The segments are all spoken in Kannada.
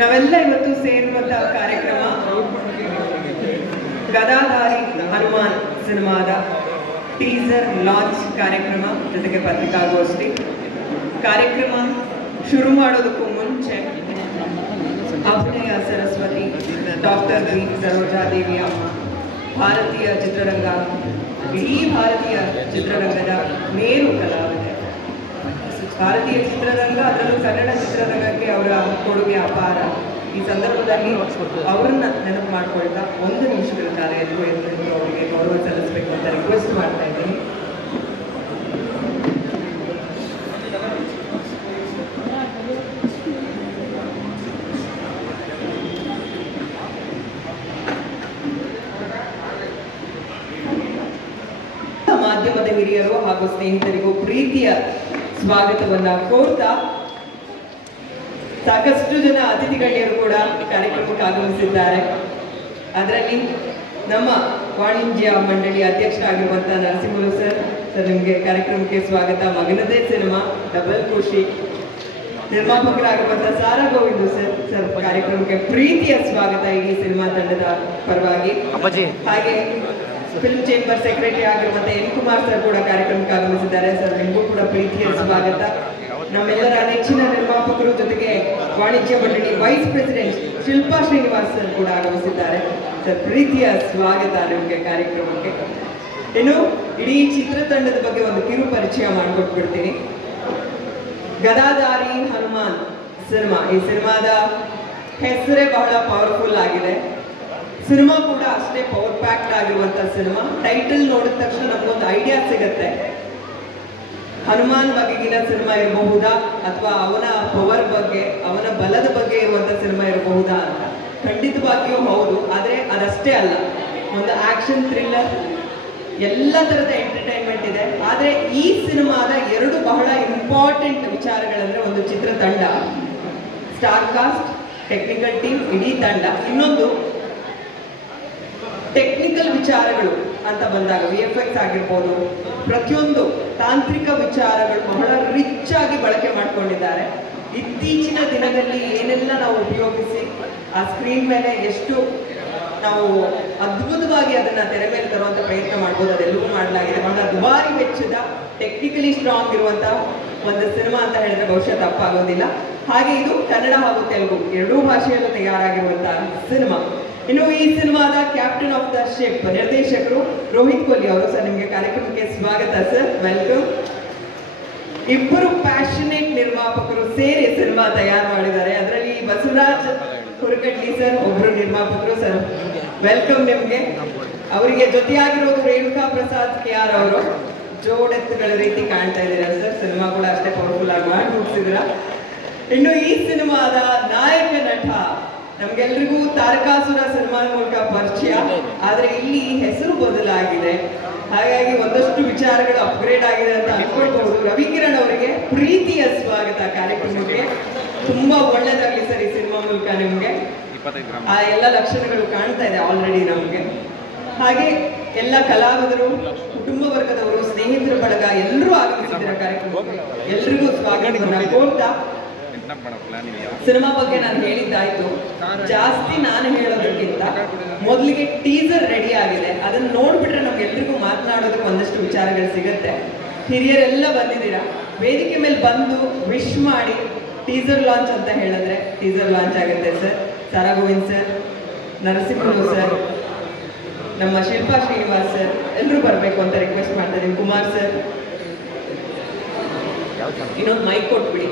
ನಾವೆಲ್ಲ ಇವತ್ತು ಸೇರುವಂತಹ ಕಾರ್ಯಕ್ರಮ ಗದಾಧಾರಿ ಹನುಮಾನ್ ಸಿನಿಮಾದ ಟೀಸರ್ ಲಾಂಚ್ ಕಾರ್ಯಕ್ರಮ ಜೊತೆಗೆ ಪತ್ರಿಕಾಗೋಷ್ಠಿ ಕಾರ್ಯಕ್ರಮ ಶುರು ಮಾಡೋದಕ್ಕೂ ಮುಂಚೆ ಅಭಿನಯ ಸರಸ್ವತಿ ಡಾಕ್ಟರ್ ಬಿ ಸರೋಜಾದೇವಿ ಅಮ್ಮ ಭಾರತೀಯ ಚಿತ್ರರಂಗ ಇಡೀ ಭಾರತೀಯ ಚಿತ್ರರಂಗದ ಮೇರು ಕಲಾವಿದೆ. ಭಾರತೀಯ ಚಿತ್ರರಂಗ ಅದರಲ್ಲೂ ಕನ್ನಡ ಚಿತ್ರರಂಗಕ್ಕೆ ಅವರ ಕೊಡುಗೆ ಅಪಾರ. ಈ ಸಂದರ್ಭದಲ್ಲಿ ಅವರನ್ನ ನೆನಪು ಮಾಡ್ಕೊಳ್ತಾ 1 ನಿಮಿಷಗಳ ಕಾಲ ಎದುರು ಅವರಿಗೆ ಗೌರವ ಸಲ್ಲಿಸಬೇಕು ಅಂತ ರಿಕ್ವೆಸ್ಟ್ ಮಾಡ್ತಾ ಇದ್ದೀನಿ. ಮಾಧ್ಯಮದ ಹಿರಿಯರು ಹಾಗೂ ಸ್ನೇಹಿತರಿಗೂ ಪ್ರೀತಿಯ ಸ್ವಾಗತವನ್ನ ಕೋರ್ತಾ ಸಾಕಷ್ಟು ಜನ ಅತಿಥಿ ಗಣ್ಯರು ಕೂಡ ಕಾರ್ಯಕ್ರಮಕ್ಕೆ ಆಗಮಿಸಿದ್ದಾರೆ. ಅದರಲ್ಲಿ ನಮ್ಮ ವಾಣಿಜ್ಯ ಮಂಡಳಿ ಅಧ್ಯಕ್ಷರಾಗಿರುವಂತಹ ನರಸಿಂಹಲು ಸರ್ ನಿಮಗೆ ಕಾರ್ಯಕ್ರಮಕ್ಕೆ ಸ್ವಾಗತ. ಮಗನದೇ ಸಿನಿಮಾ ಡಬಲ್ ಖುಷಿ. ನಿರ್ಮಾಪಕರಾಗಿರುವಂತಹ ಸಾರಾ ಗೋವಿಂದು ಸರ್ ಕಾರ್ಯಕ್ರಮಕ್ಕೆ ಪ್ರೀತಿಯ ಸ್ವಾಗತ ಇಡೀ ಸಿನಿಮಾ ತಂಡದ ಪರವಾಗಿ. ಹಾಗೆ ಫಿಲ್ಮ್ ಚೇಂಬರ್ ಸೆಕ್ರೆಟರಿ ಆಗಿರುವಂತಹ ಎನ್ ಕುಮಾರ್ ಸರ್ ಕೂಡ ಕಾರ್ಯಕ್ರಮಕ್ಕೆ ಆಗಮಿಸಿದ್ದಾರೆ. ಸರ್ ನಿಮಗೂ ಕೂಡ ಪ್ರೀತಿಯ ಸ್ವಾಗತ. ನಮ್ಮೆಲ್ಲರ ನೆಚ್ಚಿನ ನಿರ್ಮಾಪಕರು ಜೊತೆಗೆ ವಾಣಿಜ್ಯ ಮಂಡಳಿ vice president Shilpa Srinivas sir ಕೂಡ ಆಗಮಿಸಿದ್ದಾರೆ. ಸರ್ ಪ್ರೀತಿಯ ಸ್ವಾಗತ ನಿಮಗೆ ಕಾರ್ಯಕ್ರಮಕ್ಕೆ. ಇನ್ನು ಇಡೀ ಚಿತ್ರತಂಡದ ಬಗ್ಗೆ ಒಂದು ಕಿರು ಪರಿಚಯ ಮಾಡಿಕೊಟ್ಬಿಡ್ತೀನಿ. ಗದಾಧಾರಿ ಹನುಮಾನ್ ಸಿನಿಮಾ, ಈ ಸಿನಿಮಾದ ಹೆಸರೇ ಬಹಳ ಪವರ್ಫುಲ್ ಆಗಿದೆ. ಸಿನಿಮಾ ಕೂಡ ಅಷ್ಟೇ ಪವರ್ ಪ್ಯಾಕ್ಡ್ ಆಗಿರುವಂತಹ ಸಿನಿಮಾ. ಟೈಟಲ್ ನೋಡಿದ ತಕ್ಷಣ ನಮಗೊಂದು ಐಡಿಯಾ ಸಿಗುತ್ತೆ. ಹನುಮಾನ್ ಬಗೆಗಿನ ಸಿನಿಮಾ ಇರಬಹುದಾ ಅಥವಾ ಅವನ ಪವರ್ ಬಗ್ಗೆ, ಅವನ ಬಲದ ಬಗ್ಗೆ ಇರುವಂತಹ ಸಿನಿಮಾ ಇರಬಹುದಾ ಅಂತ. ಖಂಡಿತವಾಗಿಯೂ ಹೌದು. ಆದರೆ ಅದಷ್ಟೇ ಅಲ್ಲ, ಒಂದು ಆಕ್ಷನ್ ಥ್ರಿಲ್ಲರ್, ಎಲ್ಲ ತರದ ಎಂಟರ್ಟೈನ್ಮೆಂಟ್ ಇದೆ. ಆದರೆ ಈ ಸಿನಿಮಾದ 2 ಬಹಳ ಇಂಪಾರ್ಟೆಂಟ್ ವಿಚಾರಗಳಂದ್ರೆ, ಒಂದು ಚಿತ್ರತಂಡ, ಸ್ಟಾರ್ ಕಾಸ್ಟ್, ಟೆಕ್ನಿಕಲ್ ಟೀಮ್, ಇಡೀ ತಂಡ. ಇನ್ನೊಂದು ಟೆಕ್ನಿಕಲ್ ವಿಚಾರಗಳು ಅಂತ ಬಂದಾಗ VFX ಆಗಿರ್ಬೋದು, ಪ್ರತಿಯೊಂದು ತಾಂತ್ರಿಕ ವಿಚಾರಗಳು ಬಹಳ ರಿಚ್ ಆಗಿ ಬಳಕೆ ಮಾಡ್ಕೊಂಡಿದ್ದಾರೆ. ಇತ್ತೀಚಿನ ದಿನದಲ್ಲಿ ಏನೆಲ್ಲ ನಾವು ಉಪಯೋಗಿಸಿ ಆ ಸ್ಕ್ರೀನ್ ಮೇಲೆ ಎಷ್ಟು ನಾವು ಅದ್ಭುತವಾಗಿ ಅದನ್ನ ತೆರೆ ಮೇಲೆ ತರುವಂತ ಪ್ರಯತ್ನ ಮಾಡ್ಬೋದು, ಅದೆಲ್ಲವೂ ಮಾಡಲಾಗಿದೆ. ಬಹಳ ದುಬಾರಿ ವೆಚ್ಚದ ಟೆಕ್ನಿಕಲಿ ಸ್ಟ್ರಾಂಗ್ ಇರುವಂತಹ ಒಂದು ಸಿನಿಮಾ ಅಂತ ಹೇಳಿದ್ರೆ ಬಹುಶಃ ತಪ್ಪಾಗೋದಿಲ್ಲ. ಹಾಗೆ ಇದು ಕನ್ನಡ ಹಾಗೂ ತೆಲುಗು 2 ಭಾಷೆಯಲ್ಲೂ ತಯಾರಾಗಿರುವಂತಹ ಸಿನಿಮಾ. ಇನ್ನು ಈ ಸಿನಿಮಾದ ಕ್ಯಾಪ್ಟನ್ ಆಫ್ ದ ಶಿಪ್ ನಿರ್ದೇಶಕರು ರೋಹಿತ್ ಕೊಹ್ಲಿ ಅವರು. ಸರ್ ನಿಮಗೆ ಕಾರ್ಯಕ್ರಮಕ್ಕೆ ಸ್ವಾಗತ ಸರ್, ವೆಲ್ಕಮ್. ಇಬ್ಬರು ಪ್ಯಾಷನೇಟ್ ನಿರ್ಮಾಪಕರು ಸೇರಿ ಸಿನಿಮಾ ತಯಾರು ಮಾಡಿದ್ದಾರೆ. ಅದರಲ್ಲಿ ಬಸವರಾಜ್ ಹುರಕಡ್ಲಿ ಸರ್ ಒಬ್ರು ನಿರ್ಮಾಪಕರು. ಸರ್ ವೆಲ್ಕಮ್ ನಿಮ್ಗೆ. ಅವರಿಗೆ ಜೊತೆಯಾಗಿರೋದು ರೇಣುಕಾ ಪ್ರಸಾದ್ KR ಅವರು. ಜೋಡೆತ್ತುಗಳ ರೀತಿ ಕಾಣ್ತಾ ಇದ್ದೀರಾ ಸರ್. ಸಿನಿಮಾ ಕೂಡ ಅಷ್ಟೇ ಪವರ್ಫುಲ್ ಆಗಿ ಮಾಡಿ ಮುಗಿಸಿದ್ರ. ಇನ್ನು ಈ ಸಿನಿಮಾದ ನಾಯಕ ನಟ ನಮ್ಗೆಲ್ರಿಗೂ ತಾರಕಾಸುರ ಸಿನಿಮಾ ಮೂಲಕ ಪರಿಚಯ, ಆದ್ರೆ ಇಲ್ಲಿ ಹೆಸರು ಬದಲಾಗಿದೆ. ಹಾಗಾಗಿ ಒಂದಷ್ಟು ವಿಚಾರಗಳು ಅಪ್ಗ್ರೇಡ್ ಆಗಿದೆ ಅಂತ ಅನ್ಕೊಳ್ಬಹುದು. ರವಿಕಿರಣ್ ಅವರಿಗೆ ಪ್ರೀತಿಯ ಸ್ವಾಗತ ಕಾರ್ಯಕ್ರಮಕ್ಕೆ. ತುಂಬಾ ಒಳ್ಳೇದಾಗ್ಲಿ ಸರ್ ಈ ಸಿನಿಮಾ ಮೂಲಕ ನಿಮ್ಗೆ. ಆ ಎಲ್ಲ ಲಕ್ಷಣಗಳು ಕಾಣ್ತಾ ಇದೆ ಆಲ್ರೆಡಿ ನಮ್ಗೆ. ಹಾಗೆ ಎಲ್ಲ ಕಲಾವಿದರು, ಕುಟುಂಬ ವರ್ಗದವರು, ಸ್ನೇಹಿತರ ಬಳಗ ಎಲ್ಲರೂ ಆಗಮಿಸಿದ್ರ ಕಾರ್ಯಕ್ರಮಕ್ಕೆ. ಎಲ್ರಿಗೂ ಸ್ವಾಗತವನ್ನ ಕೋರ್ತಾ ಸಿನಿಮಾ ಬಗ್ಗೆ ನಾನು ಹೇಳಿದ್ದಾಯ್ತು. ಜಾಸ್ತಿ ನಾನು ಹೇಳೋದಕ್ಕಿಂತ ಮೊದಲಿಗೆ ಟೀಸರ್ ರೆಡಿ ಆಗಿದೆ. ಅದನ್ನ ನೋಡ್ಬಿಟ್ರೆ ನಮ್ಗೆಲ್ರಿಗೂ ಮಾತನಾಡೋದಕ್ಕೆ ಒಂದಷ್ಟು ವಿಚಾರಗಳು ಸಿಗುತ್ತೆ. ಹಿರಿಯರೆಲ್ಲ ಬಂದಿದ್ದೀರಾ, ವೇದಿಕೆ ಮೇಲೆ ಬಂದು ವಿಶ್ ಮಾಡಿ ಟೀಸರ್ ಲಾಂಚ್ ಅಂತ ಹೇಳಿದ್ರೆ ಟೀಸರ್ ಲಾಂಚ್ ಆಗುತ್ತೆ sir. Sara Govind sir, Narasimhalu sir, ನಮ್ಮ ಶಿಲ್ಪಾ ಶ್ರೀನಿವಾಸ್ ಸರ್ ಎಲ್ಲರೂ ಬರಬೇಕು ಅಂತ ರಿಕ್ವೆಸ್ಟ್ ಮಾಡ್ತಾ ಇದ್ದೀನಿ. ಕುಮಾರ್ ಸರ್ ಇನ್ನೊಂದು ಮೈಕ್ ಕೊಟ್ಬಿಡಿ.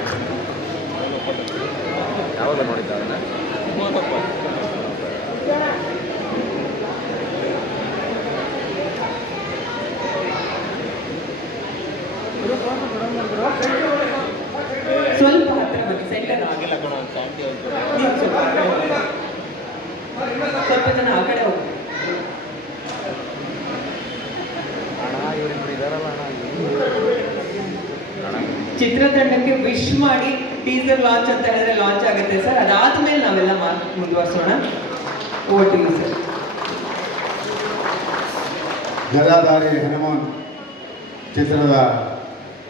ಜಾಸ್ತಿ ಯಾವಾಗ ನೋಡಿದ್ದ ಅವನ್ನ ಸ್ವಲ್ಪ ಹತ್ರ ಬನ್ನಿ. ಸೆಂಟರ್ ಸ್ವಲ್ಪ ಜನ ಆ ಕಡೆ ಹೋಗಿ. ಅಣ್ಣ ಇವರಿಬ್ಬರು ಇದಾರಲ್ಲ ಅಣ್ಣ. ಚಿತ್ರತಂಡಕ್ಕೆ ವಿಶ್ ಮಾಡಿ ಟೀಸರ್ ಲಾಂಚ್ ಅಂತ ಹೇಳಿದ್ರೆ ಲಾಂಚ್ ಆಗುತ್ತೆ ಸರ್. ಅದಾದ್ಮೇಲೆ ನಾವೆಲ್ಲ ಮುಂದುವರ್ಸೋಣ. Over to you sir. Gadadhari Hanuman ಚಿತ್ರದ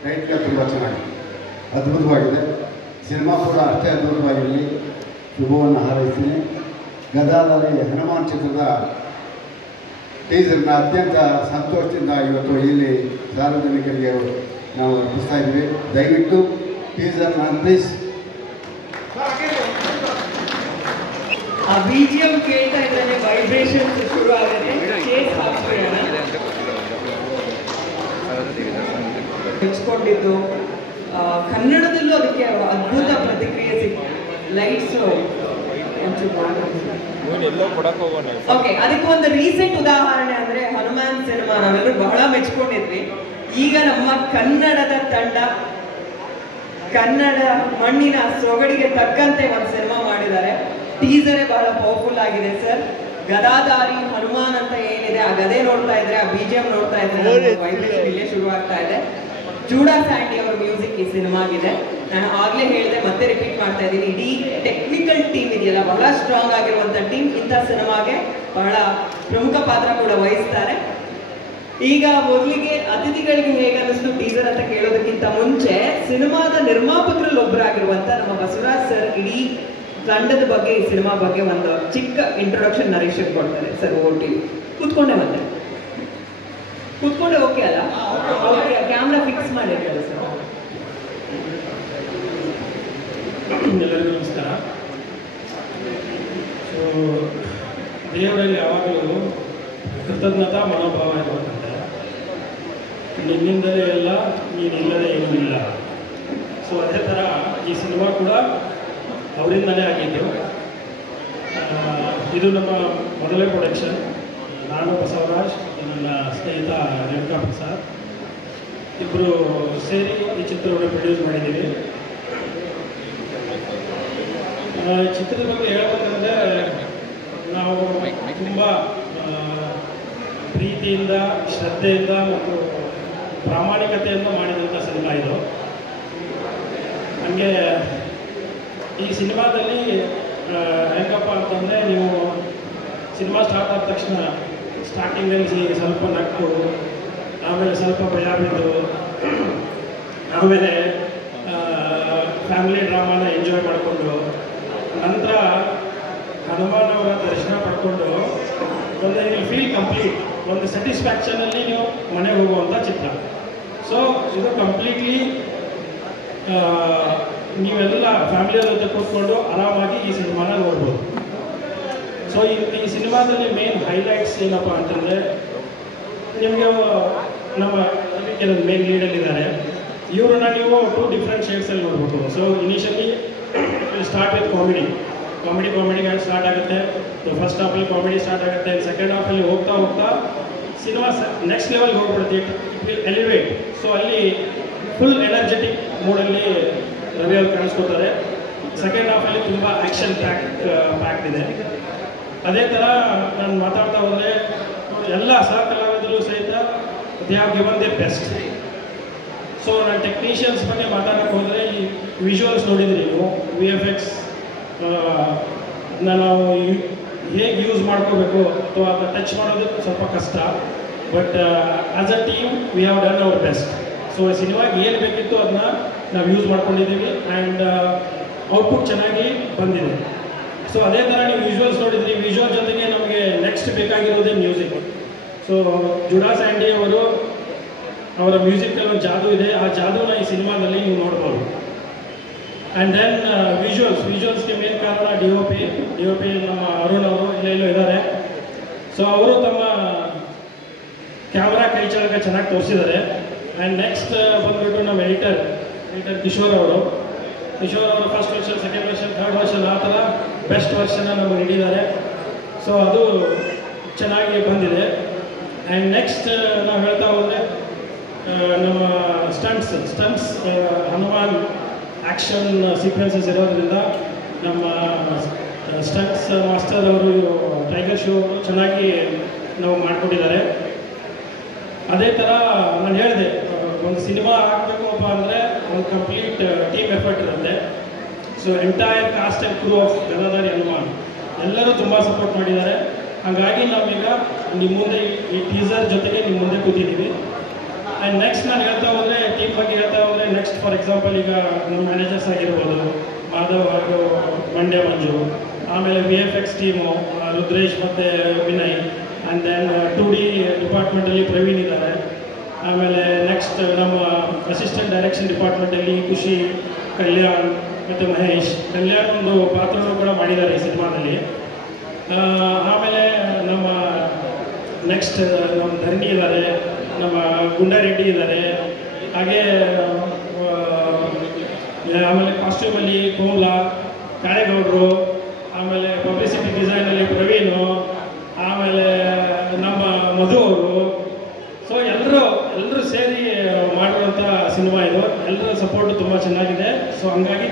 ಟೈಟ್ಲ್ ತುಂಬ ಚೆನ್ನಾಗಿದೆ, ಅದ್ಭುತವಾಗಿದೆ. ಸಿನಿಮಾ ಕೂಡ ಅಷ್ಟೇ ಅದ್ಭುತವಾಗಿರಲಿ, ಶುಭವನ್ನು ಹಾರೈಸ್ತೀನಿ. ಗದಾಧಾರಿ ಹನುಮಾನ್ ಚಿತ್ರದ ಟೀಸರ್ನ ಅತ್ಯಂತ ಸಂತೋಷದಿಂದ ಇವತ್ತು ಇಲ್ಲಿ ಸಾರ್ವಜನಿಕರಿಗೆ ನಾವು ಅರ್ಪಿಸ್ತಾ ಇದ್ವಿ. ದಯವಿಟ್ಟು ಟೀಸರ್ನ ಪ್ಲೀಸ್. ಆ BGM ಕೇಳ್ತಾ ಇದ್ದಾನೆ, ವೈಬ್ರೇಷನ್ಸ್ ಶುರು ಆಗುತ್ತೆ. ಕೇಸ್ ಹಾಕ್ಬಿಡೋಣ. ಮೆಚ್ಕೊಂಡಿದ್ದು ಕನ್ನಡದಲ್ಲೂ ಅದಕ್ಕೆ ಅದ್ಭುತ ಪ್ರತಿಕ್ರಿಯೆ ಸಿಕ್ತು. Lights okay. ಅದಕ್ಕೆ ಒಂದು ರೀಸೆಂಟ್ ಉದಾಹರಣೆ ಅಂದ್ರೆ ಹನುಮಾನ್ ಸಿನಿಮಾ ನಾವೆಲ್ಲರೂ ಬಹಳ ಮೆಚ್ಕೊಂಡಿದ್ವಿ. ಈಗ ನಮ್ಮ ಕನ್ನಡದ ತಂಡ ಕನ್ನಡ ಮಣ್ಣಿನ ಸೊಗಡಿಗೆ ತಕ್ಕಂತೆ ಒಂದು ಸಿನಿಮಾ ಮಾಡಿದ್ದಾರೆ. ಟೀಸರೇ ಬಹಳ ಪವರ್ಫುಲ್ ಆಗಿದೆ ಸರ್. ಗದಾಧಾರಿ ಹನುಮಾನ್ ಅಂತ ಏನಿದೆ, ಆ ಗದೆ ನೋಡ್ತಾ ಇದ್ರೆ, ಆ BGM ನೋಡ್ತಾ ಇದ್ರೆ ವೈಬ್ರೇಷನ್ ಇಲ್ಲೇ ಶುರು ಆಗ್ತಾ ಇದೆ. ಜೂಡಾ ಸ್ಯಾಂಡಿ ಅವರ ಮ್ಯೂಸಿಕ್ ಈ ಸಿನಿಮಾಗಿದೆ. ನಾನು ಆಗ್ಲೇ ಹೇಳಿದೆ, ಮತ್ತೆ ರಿಪೀಟ್ ಮಾಡ್ತಾ ಇದ್ದೀನಿ, ಇಡೀ ಟೆಕ್ನಿಕಲ್ ಟೀಮ್ ಇದೆಯಲ್ಲ, ಬಹಳ ಸ್ಟ್ರಾಂಗ್ ಆಗಿರುವಂತ ಟೀಮ್ ಇಂಥ ಸಿನಿಮಾಗೆ ಬಹಳ ಪ್ರಮುಖ ಪಾತ್ರ ಕೂಡ ವಹಿಸ್ತಾರೆ. ಈಗ ಮೊದಲಿಗೆ ಅತಿಥಿಗಳಿಗೆ ಹೇಗೆ ಅನ್ನಿಸ್ತು ಟೀಸರ್ ಅಂತ ಕೇಳೋದಕ್ಕಿಂತ ಮುಂಚೆ ಸಿನಿಮಾದ ನಿರ್ಮಾಪಕರಲ್ಲಿ ಒಬ್ಬರಾಗಿರುವಂತ ನಮ್ಮ ಬಸವರಾಜ್ ಸರ್ ಇಡೀ ತಂಡದ ಬಗ್ಗೆ, ಈ ಸಿನಿಮಾ ಬಗ್ಗೆ ಒಂದು ಚಿಕ್ಕ ಇಂಟ್ರೊಡಕ್ಷನ್ ನರೇಶನ್ ಕೊಡ್ತಾರೆ. ಸರ್ ಓಟಿ ಕೂತ್ಕೊಂಡೆ ಬಂದೆ, ಕೂತ್ಕೊಂಡೆ ಓಕೆ ಅಲ್ಲ? ಕ್ಯಾಮ್ರಾ ಫಿಕ್ಸ್ ಮಾಡಿರ್ತಾರೆ ಸರ್. ಎಲ್ಲರಿಗೂ ನಮಸ್ಕಾರ. ಸೊ ದೇವರಲ್ಲಿ ಯಾವಾಗಲೂ ಕೃತಜ್ಞತಾ ಮನೋಭಾವ ಇರುವಂತೆ, ನಿನ್ನಿಂದಲೇ ಎಲ್ಲ ನೀನಿಲ್ಲದೆ ಏನೂ ಇಲ್ಲ. ಸೊ ಅದೇ ಥರ ಈ ಸಿನಿಮಾ ಕೂಡ ಅವರಿಂದಲೇ ಆಗಿದ್ದು. ಇದು ನಮ್ಮ ಮೊದಲೇ ಪ್ರೊಡಕ್ಷನ್. ನಾನು ಬಸವರಾಜ್, ನನ್ನ ಸ್ನೇಹಿತ ರೇಣುಕಾ ಪ್ರಸಾದ್ ಇಬ್ಬರು ಸೇರಿ ಈ ಚಿತ್ರವನ್ನು ಪ್ರೊಡ್ಯೂಸ್ ಮಾಡಿದ್ದೀವಿ. ಚಿತ್ರದ ಬಗ್ಗೆ ಹೇಳಬೇಕಂದ್ರೆ ನಾವು ತುಂಬ ಪ್ರೀತಿಯಿಂದ, ಶ್ರದ್ಧೆಯಿಂದ ಮತ್ತು ಪ್ರಾಮಾಣಿಕತೆಯಿಂದ ಮಾಡಿದಂಥ ಸಿನಿಮಾ ಇದು. ಹಾಗೆ ಈ ಸಿನಿಮಾದಲ್ಲಿ ಹೆಂಗಪ್ಪ ಅಂತಂದರೆ, ನೀವು ಸಿನಿಮಾ ಸ್ಟಾರ್ಟ್ ಆದ ತಕ್ಷಣ ಸ್ಟಾರ್ಟಿಂಗಲ್ಲಿ ಸ್ವಲ್ಪ ನಕ್ಕು, ಆಮೇಲೆ ಸ್ವಲ್ಪ ಭಯ ಬಿದ್ದು, ಆಮೇಲೆ ಫ್ಯಾಮಿಲಿ ಡ್ರಾಮಾನ ಎಂಜಾಯ್ ಮಾಡಿಕೊಂಡು, ನಂತರ ಹನುಮಾನ್ ಅವರ ದರ್ಶನ ಪಡ್ಕೊಂಡು ಒಂದು ಫೀಲ್ ಕಂಪ್ಲೀಟ್, ಒಂದು ಸ್ಯಾಟಿಸ್ಫ್ಯಾಕ್ಷನಲ್ಲಿ ನೀವು ಮನೆಗೆ ಹೋಗುವಂಥ ಚಿತ್ರ. ಸೊ ಇದು ಕಂಪ್ಲೀಟ್ಲಿ ನೀವೆಲ್ಲ ಫ್ಯಾಮಿಲಿಯವ್ರ ಜೊತೆ ಕೂತ್ಕೊಂಡು ಆರಾಮಾಗಿ ಈ ಸಿನಿಮಾನ ನೋಡ್ಬೋದು. ಸೊ ಈ ಸಿನಿಮಾದಲ್ಲಿ ಮೇನ್ ಹೈಲೈಟ್ಸ್ ಏನಪ್ಪ ಅಂತಂದರೆ, ನಿಮಗೆ ನಮ್ಮ ಕೆಲವು ಮೇನ್ ಲೀಡಲ್ಲಿದ್ದಾರೆ. ಇವ್ರನ್ನ ನೀವು 2 ಡಿಫ್ರೆಂಟ್ ಶೇಡ್ಸಲ್ಲಿ ನೋಡ್ಬೋದು. So initially start with comedy start ಆಗುತ್ತೆ. ಫಸ್ಟ್ ಹಾಫಲ್ಲಿ ಕಾಮಿಡಿ ಸ್ಟಾರ್ಟ್ ಆಗುತ್ತೆ. ಸೆಕೆಂಡ್ ಹಾಫಲ್ಲಿ ಹೋಗ್ತಾ ಹೋಗ್ತಾ ಸಿನಿಮಾ ನೆಕ್ಸ್ಟ್ ಲೆವೆಲ್ಗೆ ಹೋಗ್ಬಿಡುತ್ತೆ. It will elevate. ಸೊ ಅಲ್ಲಿ ಫುಲ್ ಎನರ್ಜೆಟಿಕ್ ಮೂಡಲ್ಲಿ ರವಿ ಅವರು ಕಾಣಿಸ್ಕೊತಾರೆ. ಸೆಕೆಂಡ್ ಹಾಫಲ್ಲಿ ತುಂಬ ಆ್ಯಕ್ಷನ್ ಪ್ಯಾಕ್ಡ್ ಇದೆ. ಅದೇ ಥರ ನಾನು ಮಾತಾಡ್ತಾ ಹೋದರೆ ಎಲ್ಲ ಸಹ ಕಲಾವಿದರು ಸಹಿತ they have given there best. So ನಾನು ಟೆಕ್ನಿಷಿಯನ್ಸ್ ಬಗ್ಗೆ ಮಾತಾಡೋಕ್ಕೆ ಹೋದರೆ, ಈ ವಿಜುವಲ್ಸ್ ನೋಡಿದ್ರಿ ನೀವು, VFX ನಾವು ಹೇಗೆ ಯೂಸ್ ಮಾಡ್ಕೋಬೇಕು ಅಥವಾ ಟಚ್ ಮಾಡೋದು ಸ್ವಲ್ಪ ಕಷ್ಟ. But as a team we have done hour best. So ಸಿನಿಮಾಗೆ ಏನು ಬೇಕಿತ್ತು ಅದನ್ನ ನಾವು ಯೂಸ್ ಮಾಡ್ಕೊಂಡಿದ್ದೀವಿ ಆ್ಯಂಡ್ ಔಟ್ಪುಟ್ ಚೆನ್ನಾಗಿ ಬಂದಿದೆ. ಸೊ ಅದೇ ಥರ ನೀವು ವಿಜುವಲ್ಸ್ ನೋಡಿದ್ರಿ. ವಿಜುವಲ್ ಜೊತೆಗೆ ನಮಗೆ ನೆಕ್ಸ್ಟ್ ಬೇಕಾಗಿರೋದೇ ಮ್ಯೂಸಿಕ್. ಸೊ ಜುಡಾ ಸ್ಯಾಂಡಿ ಅವರ ಮ್ಯೂಸಿಕಲ್ಲಿ ಒಂದು ಜಾದು ಇದೆ. ಆ ಜಾದುನ ಈ ಸಿನಿಮಾದಲ್ಲಿ ನೀವು ನೋಡ್ಬೋದು. ಆ್ಯಂಡ್ ದೆನ್ ವಿಜುವಲ್ಸ್ಗೆ ಮೇನ್ ಕಾರಣ DOP ನಮ್ಮ ಅರುಣ್ ಅವರು ಇಲ್ಲೆಲ್ಲೋ ಇದ್ದಾರೆ. ಸೊ ಅವರು ತಮ್ಮ ಕ್ಯಾಮ್ರಾ ಕೈ ಚಾಲಕ ಚೆನ್ನಾಗಿ ತೋರಿಸಿದ್ದಾರೆ. ಆ್ಯಂಡ್ ನೆಕ್ಸ್ಟ್ ಬಂದುಬಿಟ್ಟು ನಮ್ಮ ಎಡಿಟರ್ ಕಿಶೋರ್ ಅವರು first version, second version, third version, ಆ ಥರ ಬೆಸ್ಟ್ ವರ್ಷನ್ನ ನಮಗೆ ನೀಡಿದ್ದಾರೆ. ಸೊ ಅದು ಚೆನ್ನಾಗಿ ಬಂದಿದೆ. ಆ್ಯಂಡ್ ನೆಕ್ಸ್ಟ್ ನಾವು ಹೇಳ್ತಾ ಹೋದರೆ ನಮ್ಮ ಸ್ಟಂಟ್ಸ್ ಹನುಮಾನ್ ಆ್ಯಕ್ಷನ್ ಸೀಕ್ವೆನ್ಸಸ್ ಇರೋದ್ರಿಂದ ನಮ್ಮ ಸ್ಟಂಟ್ಸ್ ಮಾಸ್ಟರ್ ಅವರು ಟೈಗರ್ ಶೋ ಚೆನ್ನಾಗಿ ನಾವು ಮಾಡಿಕೊಟ್ಟಿದ್ದಾರೆ. ಅದೇ ಥರ ನಾನು ಹೇಳಿದೆ, ಒಂದು ಸಿನಿಮಾ ಆಗಬೇಕಪ್ಪ ಅಂದರೆ ಒಂದು ಕಂಪ್ಲೀಟ್ ಟೀಮ್ ಎಫರ್ಟ್ ಇರುತ್ತೆ. So entire cast and crew of Gadadhari Hanuman ಎಲ್ಲರೂ ತುಂಬ ಸಪೋರ್ಟ್ ಮಾಡಿದ್ದಾರೆ. ಹಾಗಾಗಿ ನಾವೀಗ ನಿಮ್ಮ ಮುಂದೆ ಈ ಟೀಸರ್ ಜೊತೆಗೆ ನಿಮ್ಮ ಮುಂದೆ ಕೂತಿದ್ದೀವಿ. ಆ್ಯಂಡ್ ನೆಕ್ಸ್ಟ್ ನಾನು ಹೇಳ್ತಾ ಹೋದರೆ ಟೀಮ್ ಬಗ್ಗೆ ಹೇಳ್ತಾ ಹೋದರೆ ನೆಕ್ಸ್ಟ್ ಫಾರ್ ಎಕ್ಸಾಂಪಲ್ ಈಗ ನಮ್ಮ ಮ್ಯಾನೇಜರ್ಸ್ ಆಗಿರ್ಬೋದು ಮಾಧವ್ ಹಾಗೂ ಮಂಡ್ಯ ಮಂಜು, ಆಮೇಲೆ VFX ಟೀಮು ರುದ್ರೇಶ್ ಮತ್ತು ವಿನಯ್, ಆ್ಯಂಡ್ ದೆನ್ 2D ಡಿಪಾರ್ಟ್ಮೆಂಟಲ್ಲಿ ಪ್ರವೀಣ್ ಇದ್ದಾರೆ. ಆಮೇಲೆ ನೆಕ್ಸ್ಟ್ ನಮ್ಮ ಅಸಿಸ್ಟೆಂಟ್ ಡೈರೆಕ್ಷನ್ ಡಿಪಾರ್ಟ್ಮೆಂಟಲ್ಲಿ ಖುಷಿ, ಕಲ್ಯಾಣ್ ಮತ್ತು ಮಹೇಶ್. ಕಲ್ಯಾಣ್ ಒಂದು ಪಾತ್ರನೂ ಕೂಡ ಮಾಡಿದ್ದಾರೆ ಈ ಸಿನಿಮಾದಲ್ಲಿ. ಆಮೇಲೆ ನಮ್ಮ ನೆಕ್ಸ್ಟ್ ನಮ್ಮ ಧರಣಿ ಇದ್ದಾರೆ, ನಮ್ಮ ಗುಂಡಾರೆಡ್ಡಿ ಇದ್ದಾರೆ, ಹಾಗೆ ಆಮೇಲೆ ಕಾಸ್ಟ್ಯೂಮಲ್ಲಿ ಕೋಮ್ಲಾ, ಕಾಳೇಗೌಡರು, ಆಮೇಲೆ ಪಬ್ಲಿಸಿಟಿ ಡಿಸೈನಲ್ಲಿ ಪ್ರವೀಣು, ಆಮೇಲೆ ನಮ್ಮ ಮಧು ಅವರು. ಸೊ ಎಲ್ಲರೂ ಸೇರಿ ಮಾಡಿರುವಂಥ ಸಿನಿಮಾ ಇದು. ಎಲ್ಲರ ಸಪೋರ್ಟು ತುಂಬ ಚೆನ್ನಾಗಿದೆ. ಸೊ ಹಂಗಾಗಿ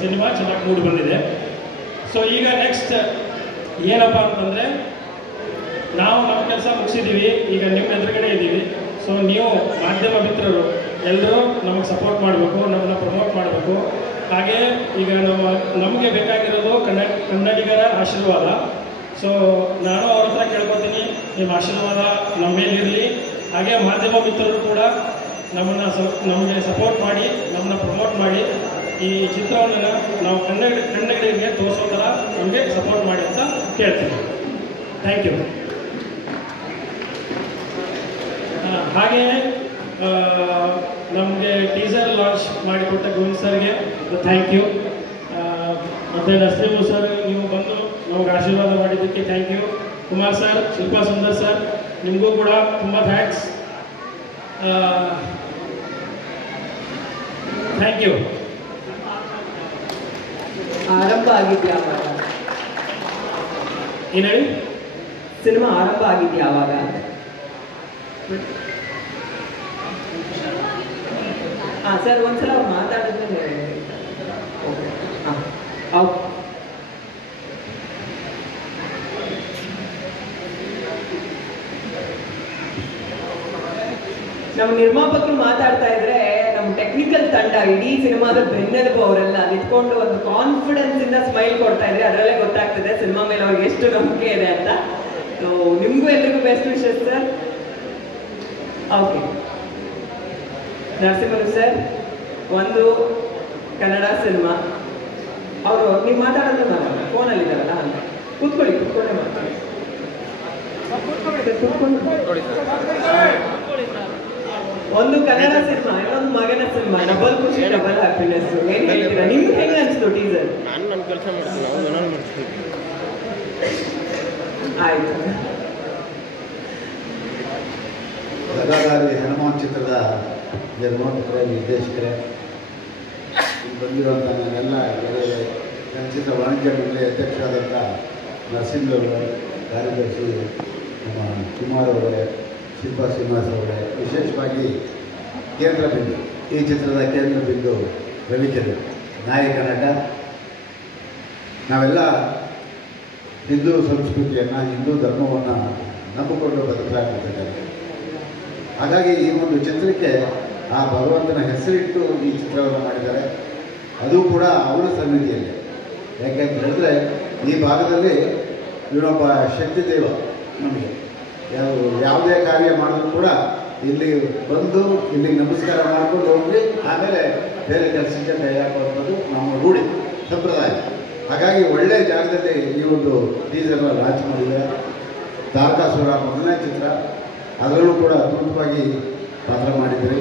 ಸಿನಿಮಾ ಚೆನ್ನಾಗಿ ಮೂಡಿ ಬಂದಿದೆ. ಸೊ ಈಗ ನೆಕ್ಸ್ಟ್ ಏನಪ್ಪ ಅಂತಂದರೆ ನಾವು ನಮ್ಮ ಕೆಲಸ ಮುಗಿಸಿದ್ದೀವಿ, ಈಗ ನಿಮ್ಮ ಎದುರುಗಡೆ ಇದ್ದೀವಿ. ಸೊ ನೀವು ಮಾಧ್ಯಮ ಮಿತ್ರರು ಎಲ್ಲರೂ ನಮಗೆ ಸಪೋರ್ಟ್ ಮಾಡಬೇಕು, ನಮ್ಮನ್ನ ಪ್ರಮೋಟ್ ಮಾಡಬೇಕು. ಹಾಗೆ ಈಗ ನಮಗೆ ಬೇಕಾಗಿರೋದು ಕನ್ನಡಿಗರ ಆಶೀರ್ವಾದ. ಸೊ ನಾನು ಅವ್ರ ಹತ್ರ ಕೇಳ್ಕೊತೀನಿ, ನಿಮ್ಮ ಆಶೀರ್ವಾದ ನಮ್ಮ ಮೇಲಿರಲಿ. ಹಾಗೆ ಮಾಧ್ಯಮ ಮಿತ್ರರು ಕೂಡ ನಮಗೆ ಸಪೋರ್ಟ್ ಮಾಡಿ, ನಮ್ಮನ್ನ ಪ್ರಮೋಟ್ ಮಾಡಿ, ಈ ಚಿತ್ರವನ್ನು ನಾವು ಕನ್ನಡಿಗರಿಗೆ ತೋರಿಸೋ ಥರ ನಮಗೆ ಸಪೋರ್ಟ್ ಮಾಡಿ ಅಂತ ಕೇಳ್ತೀನಿ. Thank you. ಹಾಗೆಯೇ ನಮಗೆ ಟೀಸರ್ ಲಾಂಚ್ ಮಾಡಿಕೊಟ್ಟ ಗೋವಿಂದ್ ಸರ್ಗೆ ಥ್ಯಾಂಕ್ ಯು. ಮತ್ತು ನಸ್ರೀಮು ಸರ್, ನೀವು ಬಂದು ನಮಗೆ ಆಶೀರ್ವಾದ ಮಾಡಿದ್ದಕ್ಕೆ thank you. Kumar sir, Shilpa Sundar sir, ನಿಮಗೂ ಕೂಡ ತುಂಬ ಥ್ಯಾಂಕ್ಸ್. Thank you. ಆರಂಭ ಆಗಿದ್ಯಾ ಆವಾಗ? ಏನು ಹೇಳಿ? ಸಿನಿಮಾ ಆರಂಭ ಆಗಿದ್ಯಾ ಆವಾಗ? ಹಾಂ ಸರ್, ಒಂದ್ಸಲ ಅವ್ರು ಮಾತಾಡಿದ್ಮೇಲೆ ನಮ್ಮ ನಿರ್ಮಾಪಕರು ಮಾತಾಡ್ತಾ ಇದ್ರೆ ನಮ್ಮ ಟೆಕ್ನಿಕಲ್ ತಂಡ ಇಡೀ ಸಿನಿಮಾದ ಬೆನ್ನೆಲುಬು ಅವರೆಲ್ಲ ನಿಂತ್ಕೊಂಡು ಒಂದು ಕಾನ್ಫಿಡೆನ್ಸ್ ಇಂದ ಸ್ಮೈಲ್ ಕೊಡ್ತಾ ಇದ್ರೆ ಅದರಲ್ಲೇ ಗೊತ್ತಾಗ್ತದೆ ಸಿನಿಮಾ ಮೇಲೆ ಅವ್ರಿಗೆ ಎಷ್ಟು ನಂಬಿಕೆ ಇದೆ ಅಂತ. ನಿಮಗೂ ಎಲ್ರಿಗೂ ಬೆಸ್ಟ್ ವಿಶಸ್ ಸರ್. ಓಕೆ, ನರಸಿಂಹನು ಸರ್, ಒಂದು ಕನ್ನಡ ಸಿನಿಮಾ. ಅವರು ನೀವು ಮಾತಾಡೋದು ನಾನು ಫೋನಲ್ಲಿದ್ದಾರಲ್ಲ ಅಂತ ಕೂತ್ಕೊಂಡೇ ಮಾತಾಡಿ. ಒಂದು ಕನ್ನಡ ಸಿನಿಮಾ, ಇನ್ನೊಂದು ಮಗನ ಸಿನಿಮಾ, ಡಬಲ್ ಖುಷಿ ಡಬಲ್ ಹ್ಯಾಪಿನೆಸ್. ಏನ್ ಹೇಳ್ತೀರಾ? ನಿಮ್ಗೆ ಹೆಂಗೆ ಅನ್ಸ್ತು ಟೀಸರ್? ನಾನು ನಮ್ಮ ಕೆಲಸ ಮಾಡ್ತೀನಿ. ಆಯ್ತು. ಗದಾಧಾರಿ ಹನುಮಾನ್ ಚಿತ್ರದ ನಿರ್ಮಾಪಕರೇ, ನಿರ್ದೇಶಕರೇ, ಬಂದಿರುವಂಥ ನನ್ನೆಲ್ಲ ಚಲನಚಿತ್ರ ವಾಣಿಜ್ಯ ಮಂಡಳಿ ಅಧ್ಯಕ್ಷರಾದಂಥ ನರಸಿಂಹರವರು, ಕಾರ್ಯದರ್ಶಿ ನಮ್ಮ ಕುಮಾರ್ ಅವರೇ, ಶಿಲ್ಪಾ ಶ್ರೀನಿವಾಸ್ ಅವರೇ, ವಿಶೇಷವಾಗಿ ಕೇಂದ್ರ ಬಿಂದು, ಈ ಚಿತ್ರದ ಕೇಂದ್ರ ಬಿಂದು ರವಿಕಿರಣ್, ನಾಯಕ ನಟ. ನಾವೆಲ್ಲ ಹಿಂದೂ ಸಂಸ್ಕೃತಿಯನ್ನು, ಹಿಂದೂ ಧರ್ಮವನ್ನು ನಂಬಿಕೊಂಡು ಬದುಕಲಾಗ್ತಿದ್ದಾರೆ. ಹಾಗಾಗಿ ಈ ಒಂದು ಚಿತ್ರಕ್ಕೆ ಆ ಭಗವಂತನ ಹೆಸರಿಟ್ಟು ಈ ಚಿತ್ರವನ್ನು ಮಾಡಿದ್ದಾರೆ. ಅದು ಕೂಡ ಅವರ ಸನ್ನಿಧಿಯಲ್ಲಿ. ಯಾಕೆಂತ ಹೇಳಿದ್ರೆ ಈ ಭಾಗದಲ್ಲಿ ಇವನೊಬ್ಬ ಶಕ್ತಿ ದೇವ. ನಮಗೆ ಯಾವುದೇ ಕಾರ್ಯ ಮಾಡಿದ್ರು ಕೂಡ ಇಲ್ಲಿ ಬಂದು ಇಲ್ಲಿಗೆ ನಮಸ್ಕಾರ ಮಾಡ್ಕೊಂಡು ಹೋಗಿ ಆಮೇಲೆ ಬೇರೆ ಕೆಲಸಕ್ಕೆ ಕೈ ಹಾಕುವಂಥದ್ದು ನಮ್ಮ ರೂಢಿ, ಸಂಪ್ರದಾಯ. ಹಾಗಾಗಿ ಒಳ್ಳೆಯ ಜಾಗದಲ್ಲಿ ಈ ಒಂದು ಟೀಸರ್ನ ಲಾಂಚ್ ಮಾಡಿದ್ದಾರೆ. ತಾರಕಾಸುರ ಮೊದಲನೇ ಚಿತ್ರ, ಅದರಲ್ಲೂ ಕೂಡ ಅದ್ಭುತವಾಗಿ ಪಾತ್ರ ಮಾಡಿದ್ರಿ.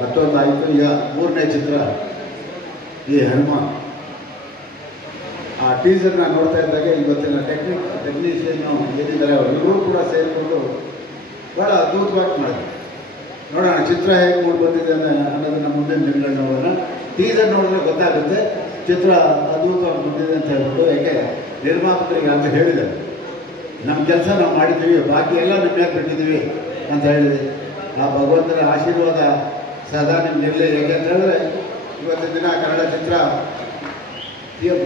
ಮತ್ತೊಂದು ಆಯಿತು, ಈಗ ಮೂರನೇ ಚಿತ್ರ ಈ ಹನುಮಾನ್. ಆ ಟೀಸರ್ನ ನೋಡ್ತಾ ಇದ್ದಾಗ ಇವತ್ತಿನ ಟೆಕ್ನಿಷಿಯನ್ನು ಏನಿದ್ದಾರೆ ಅವರೆಲ್ಲರೂ ಕೂಡ ಸೇರಿಕೊಂಡು ಭಾಳ ಅದ್ಭುತವಾಗಿ ಮಾಡಿದ್ರು. ನೋಡೋಣ ಚಿತ್ರ ಹೇಗೆ ಮೂಡಿ ಬಂದಿದೆ ಅನ್ನೋದನ್ನ ಮುಂದಿನ ದಿನಗಳನ್ನ ನೋಡೋಣ. ಟೀಸರ್ ನೋಡಿದ್ರೆ ಗೊತ್ತಾಗುತ್ತೆ ಚಿತ್ರ ಅದ್ಭುತವಾಗಿ ಬಂದಿದೆ ಅಂತ ಹೇಳ್ಬಿಟ್ಟು. ಯಾಕೆ ನಿರ್ಮಾಪಕರಿಗೆ ಅಂತ ಹೇಳಿದ್ದಾರೆ, ನಮ್ಮ ಕೆಲಸ ನಾವು ಮಾಡಿದ್ದೀವಿ, ಬಾಕಿ ಎಲ್ಲ ನಿಮ್ಮ ಮೇಲೆ ಬಿಟ್ಟಿದ್ದೀವಿ ಅಂತ ಹೇಳಿದ್ವಿ. ಆ ಭಗವಂತನ ಆಶೀರ್ವಾದ ಸದಾ ನಿಮ್ಗಿರಲಿ. ಯಾಕೆಂತ ಹೇಳಿದ್ರೆ ಇವತ್ತಿನ ದಿನ ಕನ್ನಡ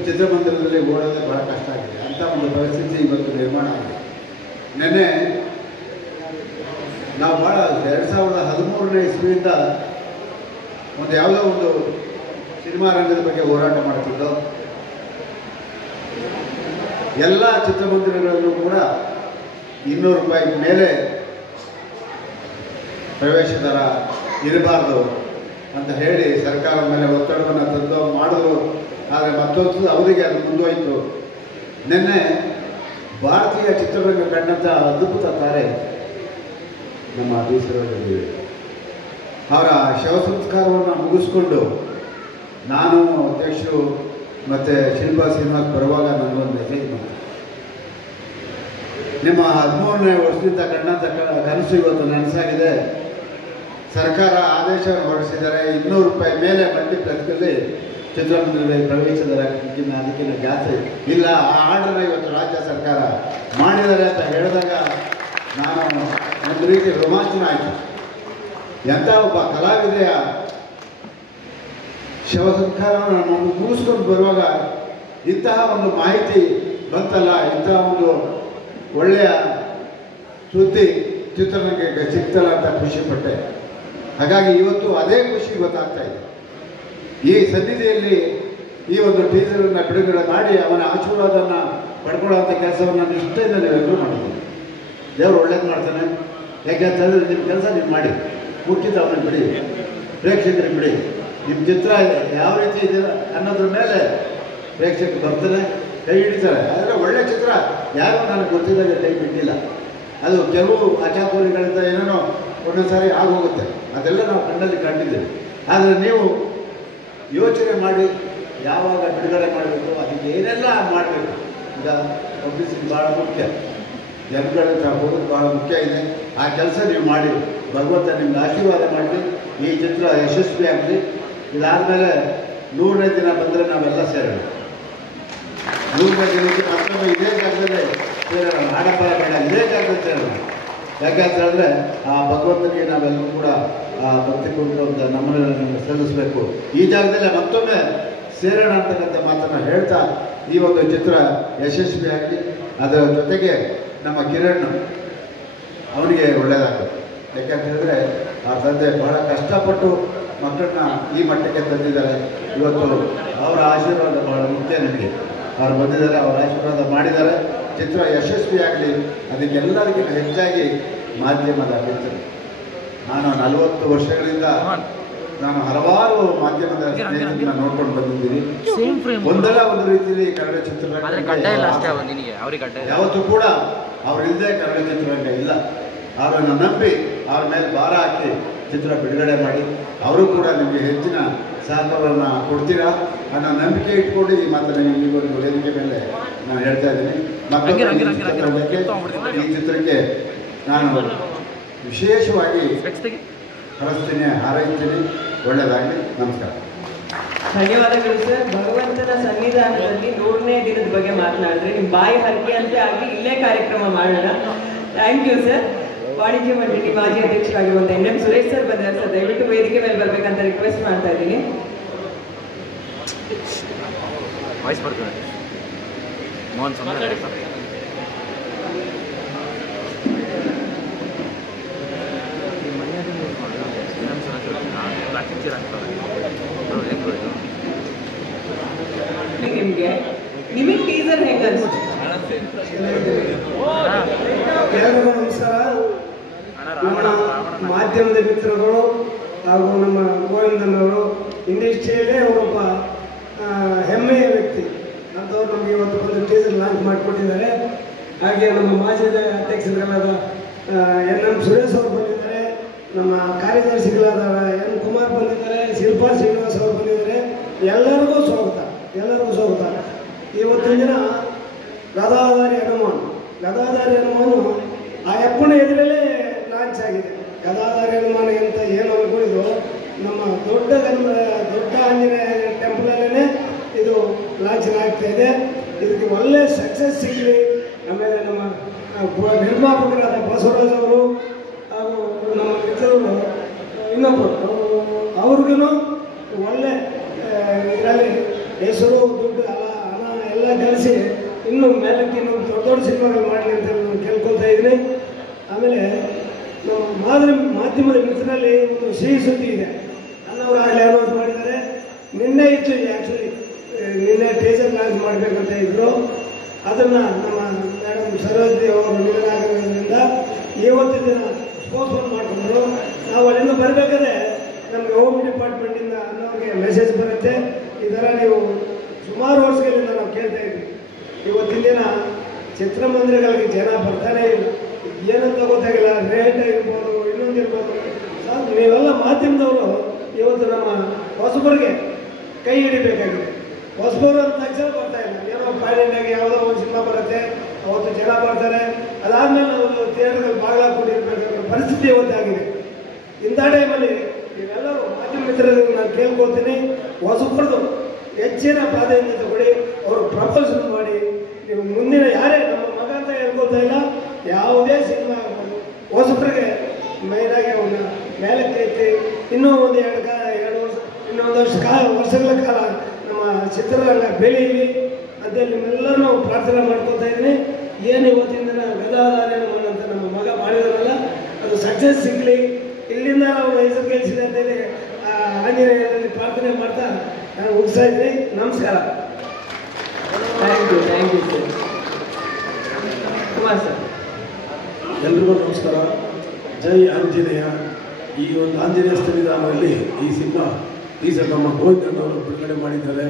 ಚಿತ್ರಮಂದಿರದಲ್ಲಿ ಓಡೋದೇ ಭಾಳ ಕಷ್ಟ ಆಗಿದೆ. ಅಂಥ ಒಂದು ಪರಿಸ್ಥಿತಿ ಇವತ್ತು ನಿರ್ಮಾಣ ಆಗಿದೆ. ನೆನ್ನೆ ನಾವು ಭಾಳ 2013ನೇ ಇಸ್ವಿಯಿಂದ ಒಂದು ಯಾವುದೋ ಒಂದು ಸಿನಿಮಾ ರಂಗದ ಬಗ್ಗೆ ಹೋರಾಟ ಮಾಡ್ತಿದ್ದೋ, ಎಲ್ಲ ಚಿತ್ರಮಂದಿರಗಳಲ್ಲೂ ಕೂಡ 200 ರೂಪಾಯಿ ಮೇಲೆ ಪ್ರವೇಶ ದರ ಇರಬಾರ್ದು ಅಂತ ಹೇಳಿ ಸರ್ಕಾರದ ಮೇಲೆ ಒತ್ತಡವನ್ನು ತಂದು ಮಾಡಿದ್ರು. ಆದರೆ ಮತ್ತೊಂದು ಅವಧಿಗೆ ಅದು ಮುಂದುವಯಿತು. ನಿನ್ನೆ ಭಾರತೀಯ ಚಿತ್ರರಂಗ ಕಂಡಂಥ ಅದ್ಭುತ ತಾರೆ ನಮ್ಮ ಬಿ ಸರೋಜದೇವಿ ಅವರ ಶವ ಸಂಸ್ಕಾರವನ್ನು ಮುಗಿಸ್ಕೊಂಡು ನಾನು ಅಧ್ಯಕ್ಷರು ಮತ್ತು ಶಿಲ್ಪಾ ಶ್ರೀನಿವಾಸ್ ಬರುವಾಗ ನನಗೊಂದು ಮೆಸೇಜ್ ಮಾಡಿದೆ. ನಿಮ್ಮ 13ನೇ ವರ್ಷದಿಂದ ಕಂಡಂಥ ಕನಸು ಇವತ್ತು ನನಸಾಗಿದೆ. ಸರ್ಕಾರ ಆದೇಶವನ್ನು ಹೊರಡಿಸಿದ್ದಾರೆ, 200 ರೂಪಾಯಿ ಮೇಲೆ ಮಲ್ಟಿಪ್ಲೆಕ್ಸಲ್ಲಿ ಚಿತ್ರಮಂದಿರದಲ್ಲಿ ಪ್ರವೇಶ ದರ ಅದಕ್ಕಿಂತ ಜಾಸ್ತಿ ಇಲ್ಲ. ಆ ಆರ್ಡರ್ನ ಇವತ್ತು ರಾಜ್ಯ ಸರ್ಕಾರ ಮಾಡಿದ್ದಾರೆ ಅಂತ ಹೇಳಿದಾಗ ನಾನು ಒಂದು ರೀತಿ ರೋಮಾಂಚನ ಆಯಿತು. ಎಂಥ ಒಬ್ಬ ಕಲಾವಿದೆಯ ಶವ ಸಂಸ್ಕಾರವನ್ನು ಮುಗಿಸ್ಕೊಂಡು ಬರುವಾಗ ಇಂತಹ ಒಂದು ಮಾಹಿತಿ ಬಂತಲ್ಲ, ಇಂತಹ ಒಂದು ಒಳ್ಳೆಯ ಸುದ್ದಿ ಚಿತ್ರರಂಗಕ್ಕೆ ಸಿಗ್ತಲ್ಲ ಅಂತ ಖುಷಿಪಟ್ಟೆ. ಹಾಗಾಗಿ ಇವತ್ತು ಅದೇ ಖುಷಿ ಗೊತ್ತಾಗ್ತಾ ಇದೆ. ಈ ಸನ್ನಿಧಿಯಲ್ಲಿ ಈ ಒಂದು ಟೀಸರನ್ನು ಬಿಡುಗಡೆ ಮಾಡಿ ಅವನ ಆಶೀರ್ವಾದವನ್ನು ಪಡ್ಕೊಳ್ಳೋವಂಥ ಕೆಲಸವನ್ನು ನಿಷ್ಠೆಯಿಂದ ನೀವೆಲ್ಲರೂ ಮಾಡಿದ್ದೀವಿ. ದೇವರು ಒಳ್ಳೇದು ಮಾಡ್ತಾನೆ. ಯಾಕೆಂತಂದರೆ ನಿಮ್ಮ ಕೆಲಸ ನೀವು ಮಾಡಿ, ಮುಖ್ಯತ ಅವನಿಗೆ ಬಿಡಿ, ಪ್ರೇಕ್ಷಕರಿಗೆ ಬಿಡಿ. ನಿಮ್ಮ ಚಿತ್ರ ಯಾವ ರೀತಿ ಇದೆ ಅನ್ನೋದ್ರ ಮೇಲೆ ಪ್ರೇಕ್ಷಕರು ಬರ್ತಾರೆ, ಕೈ ಹಿಡಿತಾರೆ. ಆದರೆ ಒಳ್ಳೆಯ ಚಿತ್ರ ಯಾರು ನನಗೆ ಗೊತ್ತಿದ್ದಾಗ ಕೈ ಬಿಟ್ಟಿಲ್ಲ. ಅದು ಕೆಲವು ಅಚಾತುರ್ಯಗಳಿಂದ ಏನೇನೋ ಒಂದೊಂದು ಸಾರಿ ಆಗೋಗುತ್ತೆ, ಅದೆಲ್ಲ ನಾವು ಕಣ್ಣಲ್ಲಿ ಕಂಡಿದ್ದೇವೆ. ಆದರೆ ನೀವು ಯೋಚನೆ ಮಾಡಿ ಯಾವಾಗ ಬಿಡುಗಡೆ ಮಾಡಬೇಕು, ಅದಕ್ಕೆ ಏನೆಲ್ಲ ಮಾಡಬೇಕು. ಈಗ ಪಬ್ಲಿಸಿಟಿ ಭಾಳ ಮುಖ್ಯ, ಜನಗಳಂತ ಹೋಗೋದು ಭಾಳ ಮುಖ್ಯ ಇದೆ. ಆ ಕೆಲಸ ನೀವು ಮಾಡಿ, ಭಗವಂತ ನಿಮ್ಗೆ ಆಶೀರ್ವಾದ ಮಾಡಲಿ, ಈ ಚಿತ್ರ ಯಶಸ್ವಿ ಆಗಲಿ. ಇದಾದಮೇಲೆ 100ನೇ ದಿನ ಬಂದರೆ ನಾವೆಲ್ಲ ಸೇರೋಣ. 100ನೇ ದಿನಕ್ಕೆ ಮತ್ತೊಮ್ಮೆ ಇದೇ ಜಾಗದಲ್ಲಿ ಸೇರೋಣ. ಆಡಂಬರ ಬೇಡ, ಇದೇ ಜಾಗದಲ್ಲಿ ಸೇರೋಣ. ಯಾಕೆ ಅಂತ ಹೇಳಿದ್ರೆ ಆ ಭಗವಂತನಿಗೆ ನಾವೆಲ್ಲರೂ ಕೂಡ ಆ ಭಕ್ತಿಪೂರ್ವಕ ನಮ್ಮನ್ನು ಸಲ್ಲಿಸಬೇಕು. ಈ ಜಾಗದಲ್ಲೇ ಮತ್ತೊಮ್ಮೆ ಸೇರೋಣ ಅಂತಕ್ಕಂಥ ಮಾತನ್ನು ಹೇಳ್ತಾ ಈ ಒಂದು ಚಿತ್ರ ಯಶಸ್ವಿಯಾಗಲಿ. ಅದರ ಜೊತೆಗೆ ನಮ್ಮ ಕಿರಣ್ ಅವನಿಗೆ ಒಳ್ಳೆಯದಾಗುತ್ತೆ. ಯಾಕೆಂತ ಹೇಳಿದ್ರೆ ಆ ತಂದೆ ಬಹಳ ಕಷ್ಟಪಟ್ಟು ಮಕ್ಕಳನ್ನ ಈ ಮಟ್ಟಕ್ಕೆ ತಂದಿದ್ದಾರೆ. ಇವತ್ತು ಅವರ ಆಶೀರ್ವಾದ ಬಹಳ ಮುಖ್ಯ. ನಿಮಗೆ ಅವ್ರು ಬಂದಿದ್ದಾರೆ, ಅವರ ಆಶೀರ್ವಾದ ಮಾಡಿದ್ದಾರೆ. ಚಿತ್ರ ಯಶಸ್ವಿಯಾಗಲಿ. ಅದಕ್ಕೆಲ್ಲರಿಗಿಂತ ಹೆಚ್ಚಾಗಿ ಮಾಧ್ಯಮದ ಅಭಿವೃದ್ಧಿ. ನಾನು 40 ವರ್ಷಗಳಿಂದ ನಾನು ಹಲವಾರು ಮಾಧ್ಯಮದ ಸ್ನೇಹಿತರನ್ನ ನೋಡ್ಕೊಂಡು ಬಂದಿದ್ದೀನಿ. ಒಂದಲ್ಲ ಒಂದು ರೀತಿಯಲ್ಲಿ ಕನ್ನಡ ಚಿತ್ರರಂಗ ಯಾವತ್ತೂ ಕೂಡ ಅವರಿಲ್ಲದೆ ಕನ್ನಡ ಚಿತ್ರರಂಗ ಇಲ್ಲ. ಅವರನ್ನು ನಂಬಿ ಅವ್ರ ಮೇಲೆ ಭಾರ ಹಾಕಿ ಚಿತ್ರ ಬಿಡುಗಡೆ ಮಾಡಿ ಅವರು ಕೂಡ ನಿಮಗೆ ಹೆಚ್ಚಿನ ಸಹಕಾರವನ್ನು ಕೊಡ್ತೀರಾ ಅನ್ನೋ ನಂಬಿಕೆ ಇಟ್ಕೊಂಡು ಈ ಮಾತನ್ನು ಈ ಒಂದು ವೇದಿಕೆ ಮೇಲೆ ನಾನು ಹೇಳ್ತಾ ಇದ್ದೀನಿ. ಮತ್ತೊಂದು ಈ ಚಿತ್ರಕ್ಕೆ ನಾನು ವಿಶೇಷವಾಗಿ ಹರಸ್ತೀನಿ, ಹಾರೈಸ್ತೀನಿ. ಒಳ್ಳೆಯದಾಗಲಿ. ನಮಸ್ಕಾರ. ಧನ್ಯವಾದಗಳು ಸರ್. ಭಗವಂತನ ಸನ್ನಿಧಾನದಲ್ಲಿ 100ನೇ ದಿನದ ಬಗ್ಗೆ ಮಾತನಾಡಿದ್ರೆ ನಿಮ್ಮ ಬಾಯಿ ಹರಕೆ ಅಂತ ಆಗಿ ಇಲ್ಲೇ ಕಾರ್ಯಕ್ರಮ ಮಾಡೋಣ. Thank you sir. ವಾಣಿಜ್ಯ ಮಂಡಳಿ ಮಾಜಿ ಅಧ್ಯಕ್ಷರಾಗಿರುವಂಥ NM ಸುರೇಶ್ ಸರ್ ಬಂದಿದ್ದಾರೆ ಸರ್. ದಯವಿಟ್ಟು ವೇದಿಕೆ ಮೇಲೆ ಬರಬೇಕಂತ ರಿಕ್ವೆಸ್ಟ್ ಮಾಡ್ತಾ ಇದ್ದೀನಿ. ನಿಮಗೆ ಟೀಸರ್ ಹೆಂಗೆ ಅನ್ಸುತ್ತೆ? ಎಲ್ಲರಿಗೂ ನಮಸ್ಕಾರ. ನಮ್ಮ ಮಾಧ್ಯಮದ ಮಿತ್ರರು ಹಾಗೂ ನಮ್ಮ ಗೋವಿಂದನವರು ಇಂಡಸ್ಟ್ರಿಯಲ್ಲೇ ಅವರೊಬ್ಬ ಹೆಮ್ಮೆಯ ವ್ಯಕ್ತಿ ಅಂಥವ್ರು ನಮಗೆ ಇವತ್ತು ಒಂದು ಟೀಸರ್ ಲಾಂಚ್ ಮಾಡಿಕೊಟ್ಟಿದ್ದಾರೆ. ಹಾಗೆ ನಮ್ಮ ಮಾಜಿ ಅಧ್ಯಕ್ಷರುಗಳಾದ NM ಸುರೇಶ್ ಅವರು ಬಂದಿದ್ದಾರೆ, ನಮ್ಮ ಕಾರ್ಯದರ್ಶಿಗಳಾದ N ಕುಮಾರ್ ಬಂದಿದ್ದಾರೆ, ಶಿಲ್ಪಾ ಶ್ರೀನಿವಾಸ್ ಅವರು ಬಂದಿದ್ದಾರೆ. ಎಲ್ಲರಿಗೂ ಸ್ವಾಗತ, ಎಲ್ಲರಿಗೂ ಸ್ವಾಗತ. ಇವತ್ತಿನ ದಿನ ಗದಾಧಾರಿ ಹನುಮಾನು ಆ ಅಪ್ಪನ ಎದುರಲ್ಲೇ ಲಾಂಚ್ ಆಗಿದೆ. ಗದಾಧಾರಿ ಹನುಮಾನ ಅಂತ ಏನು ಅನ್ಕೊಂಡಿದ್ದು ನಮ್ಮ ದೊಡ್ಡ ಆಂಜನೇಯ ಟೆಂಪಲಲ್ಲೇ ಇದು ಲಾಂಚ್ ಆಗ್ತಾ ಇದೆ. ಇದಕ್ಕೆ ಒಳ್ಳೆ ಸಕ್ಸಸ್ ಸಿಗಲಿ. ಆಮೇಲೆ ನಮ್ಮ ನಿರ್ಮಾಪಕರಾದ ಬಸವರಾಜ್ ಅವರು ಹಾಗೂ ನಮ್ಮ ಮಿತ್ರರು ಇನ್ನೊಬ್ಬರು ಅವ್ರಿಗೂ ಒಳ್ಳೆ ಇದರಲ್ಲಿ ಹೆಸರು ದುಡ್ಡು ಹಣ ಎಲ್ಲ ಗಳಿಸಿ ಇನ್ನೂ ಮೇಲಕ್ಕೆ ಇನ್ನೂ ದೊಡ್ಡ ಸಿನಿಮಾಗಳು ಮಾಡಲಿ ಅಂತ ನಾನು ಕೇಳ್ಕೊಳ್ತಾ ಇದ್ದೀನಿ. ಆಮೇಲೆ ನಮ್ಮ ಮಾಧ್ಯಮದ ಮಿತ್ರರಲ್ಲಿ ಒಂದು ಸಿಹಿ ಸುದ್ದಿ ಇದೆ. ಅನ್ನೋರಾಗಲಿ ಇತ್ತು ಆ್ಯಕ್ಚುಲಿ ನಿನ್ನೆ ಟೀಚರ್ ಲಾಂಚ್ ಮಾಡಬೇಕಂತ ಇದ್ದರು. ಅದನ್ನು ನಮ್ಮ ಮೇಡಮ್ ಸರೋಜಿ ಅವರು ನಿಲನಾಗಿರೋದ್ರಿಂದ ಇವತ್ತು ದಿನ ಪೋಸ್ಟ್ಪೋನ್ ಮಾಡಿಕೊಂಡ್ರು. ನಾವು ಅಲ್ಲಿಂದ ಬರಬೇಕಾದ್ರೆ ನಮಗೆ ಹೋಮ್ ಡಿಪಾರ್ಟ್ಮೆಂಟಿಂದ ಅನ್ನೋರಿಗೆ ಮೆಸೇಜ್ ಬರುತ್ತೆ, ಈ ಥರ ನೀವು ಸುಮಾರು ವರ್ಷಗಳಿಂದ ನಾವು ಕೇಳ್ತಾ ಇದ್ವಿ. ಇವತ್ತಿನ ದಿನ ಚಿತ್ರಮಂದಿರಗಳಿಗೆ ಜನ ಬರ್ತಾನೆ ಇಲ್ಲ, ಏನಂತ ಗೊತ್ತಾಗಿಲ್ಲ. ರೇಟ್ ಇರ್ಬೋದು, ಇನ್ನೊಂದಿರ್ಬೋದು. ನೀವೆಲ್ಲ ಮಾಧ್ಯಮದವರು ಇವತ್ತು ನಮ್ಮ ಹೊಸಬರಿಗೆ ಕೈ ಹಿಡಿಬೇಕಾಗಿದೆ. ಹೊಸಬರು ಅಂತ ತಕ್ಷಣ ಬರ್ತಾ ಇಲ್ಲ, ಏನೋ ಪಾಯಿಂಟಾಗಿ ಯಾವುದೋ ಒಂದು ಸಿನಿಮಾ ಬರುತ್ತೆ, ಅವತ್ತು ಜನ ಬರ್ತಾರೆ, ಅದಾದಮೇಲೆ ನಾವು ಥಿಯೇಟರ್ಗಳು ಬಾಗಿಲಾಕೊಂಡಿರ್ಬೇಕಾದ ಪರಿಸ್ಥಿತಿ ಇವತ್ತಾಗಿದೆ. ಇಂಥ ಟೈಮಲ್ಲಿ ನೀವೆಲ್ಲರೂ ಮಾಧ್ಯಮ ಮಿತ್ರರಿಗೆ ನಾನು ಕೇಳ್ಕೊಳ್ತೀನಿ, ಹೊಸಬರದು ಹೆಚ್ಚಿನ ಪ್ರಾಧಾನ್ಯತೆ ಕೊಡಿ, ಅವರು ಪ್ರಪೋಸಲ್ ಮಾಡಿ. ನೀವು ಮುಂದಿನ ಯಾರೇ ನಮ್ಮ ಮಗ ಅಂತ ಹೇಳ್ಕೊಳ್ತಾ ಇಲ್ಲ, ಯಾವುದೇ ಸಿನಿಮಾ ಆಗ್ಬೋದು ಹೊಸಬರಿಗೆ ಮೈನಾಗಿ ಅವನ್ನ ಮೇಲಕ್ಕೆ ಎತ್ತಿ ಇನ್ನೂ ಒಂದು ಎರಡು ವರ್ಷ ಇನ್ನೊಂದು ವರ್ಷಗಳ ಕಾಲ ನಮ್ಮ ಚಿತ್ರರಂಗ ಬೆಳೀಲಿ ಅಂತೇಳಿ ನಿಮ್ಮೆಲ್ಲರೂ ನಾವು ಪ್ರಾರ್ಥನೆ ಮಾಡ್ಕೊತಾ ಇದ್ದೀನಿ. ಏನು ಇವತ್ತಿನ ದಿನ ಗದಾಧಾರಣೆ ಮಾಡೋಂಥ ನಮ್ಮ ಮಗ ಮಾಡಿದಾರಲ್ಲ, ಅದು ಸಕ್ಸಸ್ ಸಿಗಲಿ, ಇಲ್ಲಿಂದ ನಾವು ಹೆಸರು ಗೆಲ್ಲಿಸಿದೆ ಅಂತೇಳಿ ಆಂಜನೇಯರಲ್ಲಿ ಪ್ರಾರ್ಥನೆ ಮಾಡ್ತಾ ನಾನು ಮುಗಿಸ್ತಾ ಇದ್ದೀನಿ. ನಮಸ್ಕಾರ. Thank you sir. Kumar sir. ಎಲ್ರಿಗೂ ನಮಸ್ಕಾರ. ಜೈ ಆಂಜನೇಯ. ಈ ಒಂದು ಆಂಜನೇಯ ಸಂವಿಧಾನದಲ್ಲಿ ಈ ಸಿನಿಮಾ ಟೀಸರ್ ನಮ್ಮ ಗೋವಿಂದಣ್ಣವರು ಬಿಡುಗಡೆ ಮಾಡಿದ್ದಾರೆ.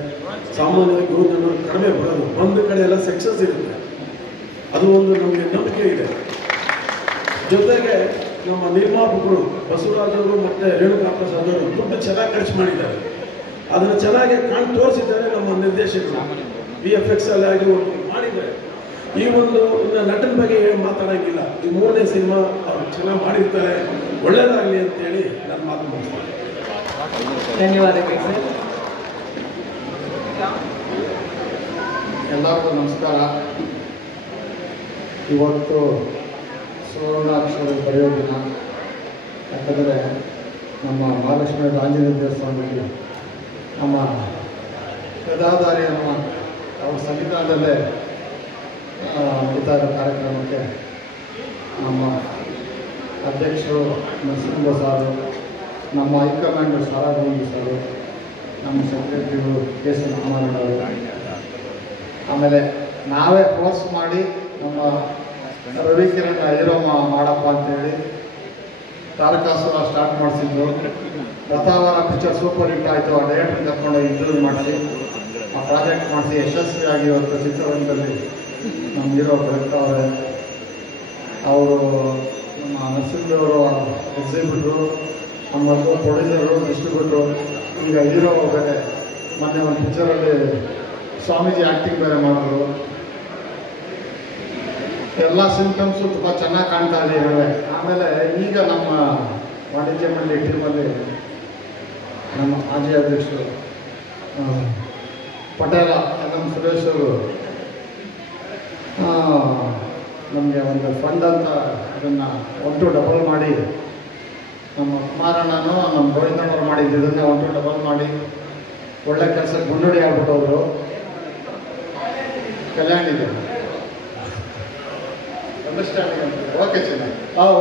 ಸಾಮಾನ್ಯವಾಗಿ ಗೋವಿಂದಣ್ಣವರು ಕಡಿಮೆ ಬರೋದು, ಒಂದು ಕಡೆ ಎಲ್ಲ ಸಕ್ಸಸ್ ಇರುತ್ತೆ, ಅದು ಒಂದು ನಮಗೆ ನಂಬಿಕೆ ಇದೆ. ಜೊತೆಗೆ ನಮ್ಮ ನಿರ್ಮಾಪಕರು ಬಸವರಾಜ್ ಅವರು ಮತ್ತು ರೇಣುಕಾ ಪ್ರಸಾದ್ ಅವರು ದುಡ್ಡು ಚೆನ್ನಾಗಿ ಖರ್ಚು ಮಾಡಿದ್ದಾರೆ, ಅದನ್ನು ಚೆನ್ನಾಗಿ ತೋರಿಸಿದ್ದಾರೆ. ನಮ್ಮ ನಿರ್ದೇಶಕರು VFX ಅಲ್ಲಿ ಆಗಿ ಒಂದು ಮಾಡಿದ್ದಾರೆ. ಈ ಒಂದು ಇನ್ನು ನಟನ ಬಗ್ಗೆ ಮಾತಾಡೋಂಗಿಲ್ಲ, ಈ 3ನೇ ಸಿನಿಮಾ ಅವ್ರು ಚೆನ್ನಾಗಿ ಮಾಡಿರ್ತಾರೆ, ಒಳ್ಳೇದಾಗಲಿ ಅಂತೇಳಿ ನಾನು ಮಾತು ಮುಗಿಸ್ತೀನಿ. ಧನ್ಯವಾದಗಳು ಸರ್. ಎಲ್ಲರಿಗೂ ನಮಸ್ಕಾರ. ಇವತ್ತು ಸುವರ್ಣಾಕ್ಷರ ಬರೆಯೋ ದಿನ. ಯಾಕಂದರೆ ನಮ್ಮ ಮಹಾಲಕ್ಷ್ಮಿ ಆಂಜನೇಯ ದೇವಸ್ಥಾನದಲ್ಲಿ ನಮ್ಮ ಗದಾಧಾರಿಯನ್ನು ಅವ್ರ ಸಂವಿಧಾನದಲ್ಲೇ ನಡೀತಾ ಇರೋ ಕಾರ್ಯಕ್ರಮಕ್ಕೆ ನಮ್ಮ ಅಧ್ಯಕ್ಷರು ನರಸಿಂಹ ಸಾರು, ನಮ್ಮ ಹೈಕಮಾಂಡ್ ಸಾರಾಗೋವಿಂದ ಸಾರು, ನಮ್ಮ ಸೆಕ್ರೆಟರಿಗಳು ಕೆ ಕುಮಾರ್ ಅವರು, ಆಮೇಲೆ ನಾವೇ ಫೋರ್ಸ್ ಮಾಡಿ ನಮ್ಮ ರವಿಕಿರಣ್ ಹೀರೋ ಮಾಡಪ್ಪ ಅಂತೇಳಿ ತಾರಕಾಸುರ ಸ್ಟಾರ್ಟ್ ಮಾಡಿಸಿದ್ದು. ರಥಾವರ ಪಿಕ್ಚರ್ ಸೂಪರ್ ಹಿಟ್ ಆಯಿತು. ಆ ಡೈರೆಕ್ಟರ್ ಕರ್ಕೊಂಡು ಇಂಟರ್ವ್ಯೂ ಮಾಡಿಸಿ ಆ ಪ್ರಾಜೆಕ್ಟ್ ಮಾಡಿಸಿ ಯಶಸ್ವಿಯಾಗಿ ಇವತ್ತು ಚಿತ್ರರಂಗದಲ್ಲಿ ನಮ್ಮ ಹೀರೋ ಬರುತ್ತವ್ರೆ. ಅವರು ನಮ್ಮ ನರಸಿಂಹವರು ಎಕ್ಸಿಬಿಟ್ರು, ನಮ್ಮ ಪ್ರೊಡ್ಯೂಸರು, ಡಿಸ್ಟ್ರಿಬ್ಯೂಟ್ರು, ಈಗ ಹೀರೋ ಬೇರೆ. ಮೊನ್ನೆ ಒಂದು ಪಿಕ್ಚರಲ್ಲಿ ಸ್ವಾಮೀಜಿ ಆ್ಯಕ್ಟಿಂಗ್ ಬೇರೆ ಮಾಡಿದ್ರು. ಎಲ್ಲ ಸಿಂಪ್ಟಮ್ಸು ತುಂಬ ಚೆನ್ನಾಗಿ ಕಾಣ್ತಾ ಇದೆ ಇವೆ. ಆಮೇಲೆ ಈಗ ನಮ್ಮ ವಾಣಿಜ್ಯ ಮಂಡಳಿ ಟೀಮಲ್ಲಿ ನಮ್ಮ ಮಾಜಿ ಅಧ್ಯಕ್ಷರು ಪಟೇಲ ಎಂ ಸುರೇಶ್ ಅವರು ನಮಗೆ ಒಂದು ಫಂಡ್ ಅಂತ ಅದನ್ನು 1 to ಡಬಲ್ ಮಾಡಿ, ನಮ್ಮ ಕುಮಾರಣ್ಣನೂ ನಮ್ಮ ಗೋವಿಂದಣ್ಣವ್ರು ಮಾಡಿದ್ದು ಇದನ್ನು 1 to ಡಬಲ್ ಮಾಡಿ ಒಳ್ಳೆ ಕೆಲಸಕ್ಕೆ ಮುನ್ನುಡಿ ಆಗ್ಬಿಟ್ಟವರು. ಕಲ್ಯಾಣಿಗೆ ಅಂಡರ್ಸ್ಟ್ಯಾಂಡಿಂಗ್ ಅಂತ ಓಕೆ ಚೆನ್ನಾಗಿ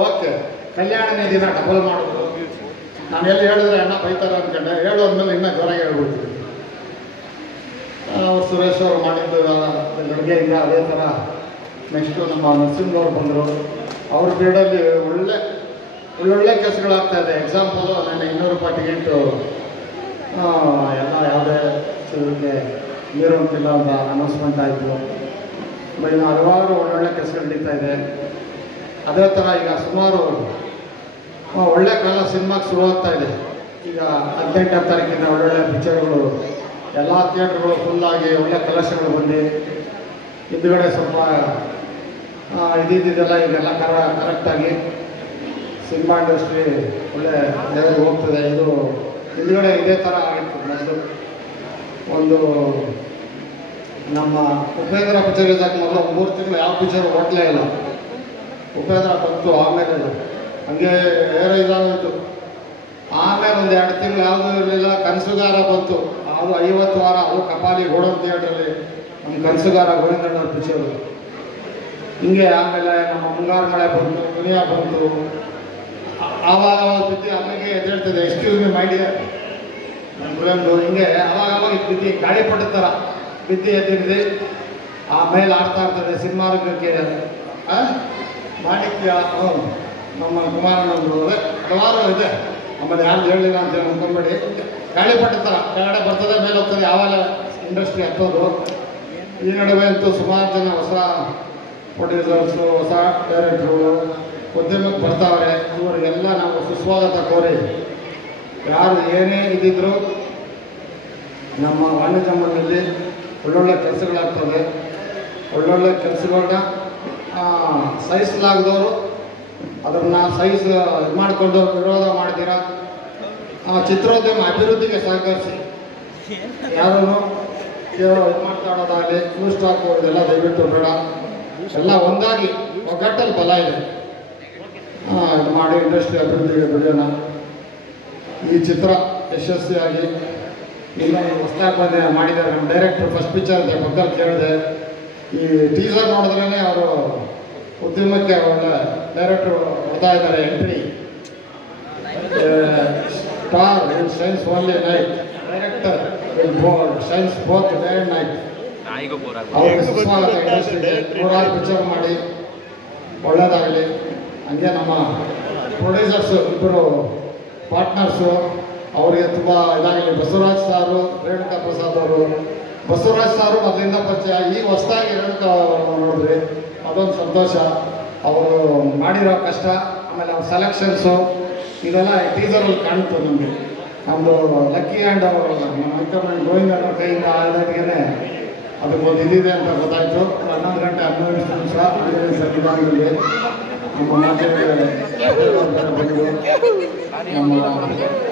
ಓಕೆ ಕಲ್ಯಾಣ ನಿಧಿನ ಡಬಲ್ ಮಾಡೋದು. ನಾನು ಎಲ್ಲಿ ಹೇಳಿದ್ರೆ ಅಣ್ಣ ಬೈತಾರೆ ಅಂದ್ಕೊಂಡೆ, ಹೇಳೋದ್ಮೇಲೆ ಇನ್ನೂ ಜೋರಾಗಿ ಹೇಳ್ಬಿಡ್ತೀವಿ. ಅವ್ರು ಸುರೇಶ್ ಅವರು ಮಾಡಿದ್ದು ಲಡ್ಗೆಯಿಂದ ಅದೇ ಥರ. ನೆಕ್ಸ್ಟು ನಮ್ಮ ನರಸಿಂಹವ್ರು ಬಂದರು. ಅವ್ರ ಪೀರಿಯಡಲ್ಲಿ ಒಳ್ಳೊಳ್ಳೆ ಕೆಲಸಗಳಾಗ್ತಾಯಿದೆ. ಎಕ್ಸಾಂಪಲು ನಾನು 200 ರೂಪಾಯಿ ಟಿಕೆಟು ಎಲ್ಲ ಯಾವುದೇ ಇದಕ್ಕೆ ನೀರಂತಿಲ್ಲ ಅಂತ ಅನೌನ್ಸ್ಮೆಂಟ್ ಆಯಿತು. ಇನ್ನು ಹಲವಾರು ಒಳ್ಳೊಳ್ಳೆ ಕೆಲಸಗಳು ನಡೀತಾ ಇದೆ. ಅದೇ ಥರ ಈಗ ಸುಮಾರು ಒಳ್ಳೆ ಕಾಲ ಸಿನಿಮಾಗೆ ಶುರುವಾಗ್ತಾ ಇದೆ. ಈಗ 18ನೇ ತಾರೀಕಿಂದ ಒಳ್ಳೊಳ್ಳೆ ಪಿಕ್ಚರ್ಗಳು ಎಲ್ಲ ಥಿಯೇಟ್ರ್ಗಳು ಫುಲ್ಲಾಗಿ ಒಳ್ಳೆ ಕಲೆಕ್ಷನ್ಗಳು ಬಂದು ಹಿಂದುಗಡೆ ಸ್ವಲ್ಪ ಇದಿದ್ದೆಲ್ಲ ಈಗೆಲ್ಲ ಕರೆಕ್ಟಾಗಿ ಸಿನಿಮಾ ಇಂಡಸ್ಟ್ರಿ ಒಳ್ಳೆ ಲೆವೆಲ್ಗೆ ಹೋಗ್ತದೆ. ಇದು ಹಿಂದುಗಡೆ ಇದೇ ಥರ ಆಗಿತ್ತು. ಮೊದಲು ಒಂದು ನಮ್ಮ ಉಪೇಂದ್ರ ಪಿಕ್ಚರ್ ಇದ್ದಾಗ ಮೊದಲು 3 ತಿಂಗಳು ಯಾವ ಪಿಕ್ಚರ್ ಓಡಲೇ ಇಲ್ಲ. ಉಪೇಂದ್ರ ಬಂತು, ಆಮೇಲೆ ಹಂಗೆ ಬೇರೆ ಇದಾಗೋಯ್ತು. ಆಮೇಲೆ ಒಂದು 2 ತಿಂಗಳು ಯಾವುದೂ ಇರಲಿಲ್ಲ. ಕನಸುಗಾರ ಬಂತು, ಅದು 50 ವಾರ. ಅದು ಕಪಾಲಿ ಗೋಡನ್ ಥಿಯೇಟ್ರಲ್ಲಿ ನಮ್ಮ ಕನಸುಗಾರ ಗೋವಿಂದಣ್ಣವ್ರ ಪಿಕ್ಚರು. ಹಿಂಗೆ ಆಮೇಲೆ ನಮ್ಮ ಮುಂಗಾರು ಮಳೆ ಬಂತು, ದುನಿಯಾ ಬಂತು. ಆವಾಗ ಬಿದ್ದು ಅಲ್ಲಿಗೆ ಎದ್ದೇಳ್ತದೆ. ಎಕ್ಸ್ಕ್ಯೂಸ್ ಮಿ ಮೈ ಡಿಯರ್, ನನ್ನ ಫ್ರೆಂಡು ಹಿಂಗೆ ಅವಾಗ ಬಿದ್ದು ಗಾಳಿಪಟ ಥರ ಬಿದ್ದು ಎದ್ದಿದೆ. ಆಮೇಲೆ ಆಡ್ತಾ ಇರ್ತದೆ ಸಿನಿಮಾಕ್ಕೆ ಮಾಣಿಕ್ಯ ನಮ್ಮ ಕುಮಾರಣ್ಣಂದ್ರು ಹಲವಾರು ಇದೆ. ಆಮೇಲೆ ಯಾರು ಹೇಳಿಲ್ಲ ಅಂತ ಅನ್ಕೊಂಬೇಡಿ. ಗಾಳಿಪಟ ಥರ ಕೆಳಗಡೆ ಬರ್ತದೆ ಮೇಲೆ ಹೋಗ್ತದೆ, ಯಾವಾಗ ಇಂಡಸ್ಟ್ರಿ ಹತ್ತೋದು. ಈ ನಡುವೆ ಅಂತೂ ಸುಮಾರು ಜನ ಹೊಸ ಪ್ರೊಡ್ಯೂಸರ್ಸು, ಹೊಸ ಡೈರೆಕ್ಟ್ರುಗಳು ಉದ್ಯಮಕ್ಕೆ ಬರ್ತಾವ್ರೆ. ಇವರಿಗೆಲ್ಲ ನಾವು ಸುಸ್ವಾಗತ ಕೋರಿ, ಯಾರು ಏನೇ ಇದ್ದಿದ್ರು ನಮ್ಮ ವಾಣಿಜ್ಯೋದ್ಯಮದಲ್ಲಿ ಒಳ್ಳೊಳ್ಳೆ ಕೆಲಸಗಳಾಗ್ತದೆ. ಒಳ್ಳೊಳ್ಳೆ ಕೆಲಸಗಳನ್ನ ಸಹಿಸಲಾಗದವರು ಅದನ್ನು ಇದು ಮಾಡಿಕೊಂಡು ವಿರೋಧ ಮಾಡ್ತೀರ. ಚಿತ್ರೋದ್ಯಮ ಅಭಿವೃದ್ಧಿಗೆ ಸಹಕರಿಸಿ. ಯಾರೂ ಇದು ಮಾತಾಡೋದಾಗಲಿ ನ್ಯೂ ಸ್ಟಾಕು ಇದೆಲ್ಲ ದಯವಿಟ್ಟು ಬೇಡ. ಎಲ್ಲ ಒಂದಾಗಿ ಒಗ್ಗಟ್ಟಲ್ಲಿ ಬಲ ಇದೆ. ಇದು ಮಾಡಿ ಇಂಡಸ್ಟ್ರಿ ಅಭಿವೃದ್ಧಿಗೆ ಬಿಡೋಣ. ಈ ಚಿತ್ರ ಯಶಸ್ವಿಯಾಗಿ ಇನ್ನೊಂದು ಹೊಸದಾಗಿ ಬಂದು ಮಾಡಿದ್ದಾರೆ ನಮ್ಮ ಡೈರೆಕ್ಟರ್. ಫಸ್ಟ್ ಪಿಕ್ಚರ್ ಅಂತ ಪಕ್ಕದಲ್ಲಿ ಕೇಳಿದೆ. ಈ ಟೀಸರ್ ನೋಡಿದ್ರೇ ಅವರು ಉದ್ಯಮಕ್ಕೆ ಒಳ್ಳೆ ಡೈರೆಕ್ಟ್ರು ಬರ್ತಾ ಇದ್ದಾರೆ. Entry star will shines only night, director will shines both day and night. ಅವ್ರಿಗೆ ಸುಸ್ವಾಗತ. ಇಂಡಸ್ಟ್ರಿಗೆ 100 ಪಿಕ್ಚರ್ ಮಾಡಿ ಒಳ್ಳೆಯದಾಗಲಿ. ಹಂಗೆ ನಮ್ಮ ಪ್ರೊಡ್ಯೂಸರ್ಸು ಇಬ್ಬರು ಪಾರ್ಟ್ನರ್ಸು ಅವರಿಗೆ ತುಂಬ ಇದಾಗಲಿ. ಬಸವರಾಜ್ ಸಾರು, ರೇಣುಕಾ ಪ್ರಸಾದ್ ಅವರು. ಬಸವರಾಜ್ ಸಾರು ಮೊದಲಿಂದ ಪರಿಚಯ, ಈಗ ಹೊಸದಾಗಿ ರೇಣುಕಾ ನೋಡಿದ್ರಿ, ಅದೊಂದು ಸಂತೋಷ. ಅವರು ಮಾಡಿರೋ ಕಷ್ಟ, ಆಮೇಲೆ ಅವ್ರ ಸೆಲೆಕ್ಷನ್ಸು ಇದೆಲ್ಲ ಟೀಸರಲ್ಲಿ ಕಾಣುತ್ತೆ ನಮಗೆ. ನಮ್ಮದು ಲಕ್ಕಿ ಆ್ಯಂಡ್ ಅವರು ನಮ್ಮ ಹೈಕಮಾಂಡ್ ಗೋವಿಂದ ಅವ್ರ ಕೈಯಿಂದ ಆದಾಟಿಗೆ ಅದಕ್ಕೊಂದು ಇದಿದೆ ಅಂತ ಗೊತ್ತಾಯಿತು. 11 ಗಂಟೆ 15 ನಿಮಿಷ ಸಂವಿಧಾನದಲ್ಲಿ ನಮ್ಮ ಮಾಧ್ಯಮಕ್ಕೆ ಬಂದು ನಮ್ಮ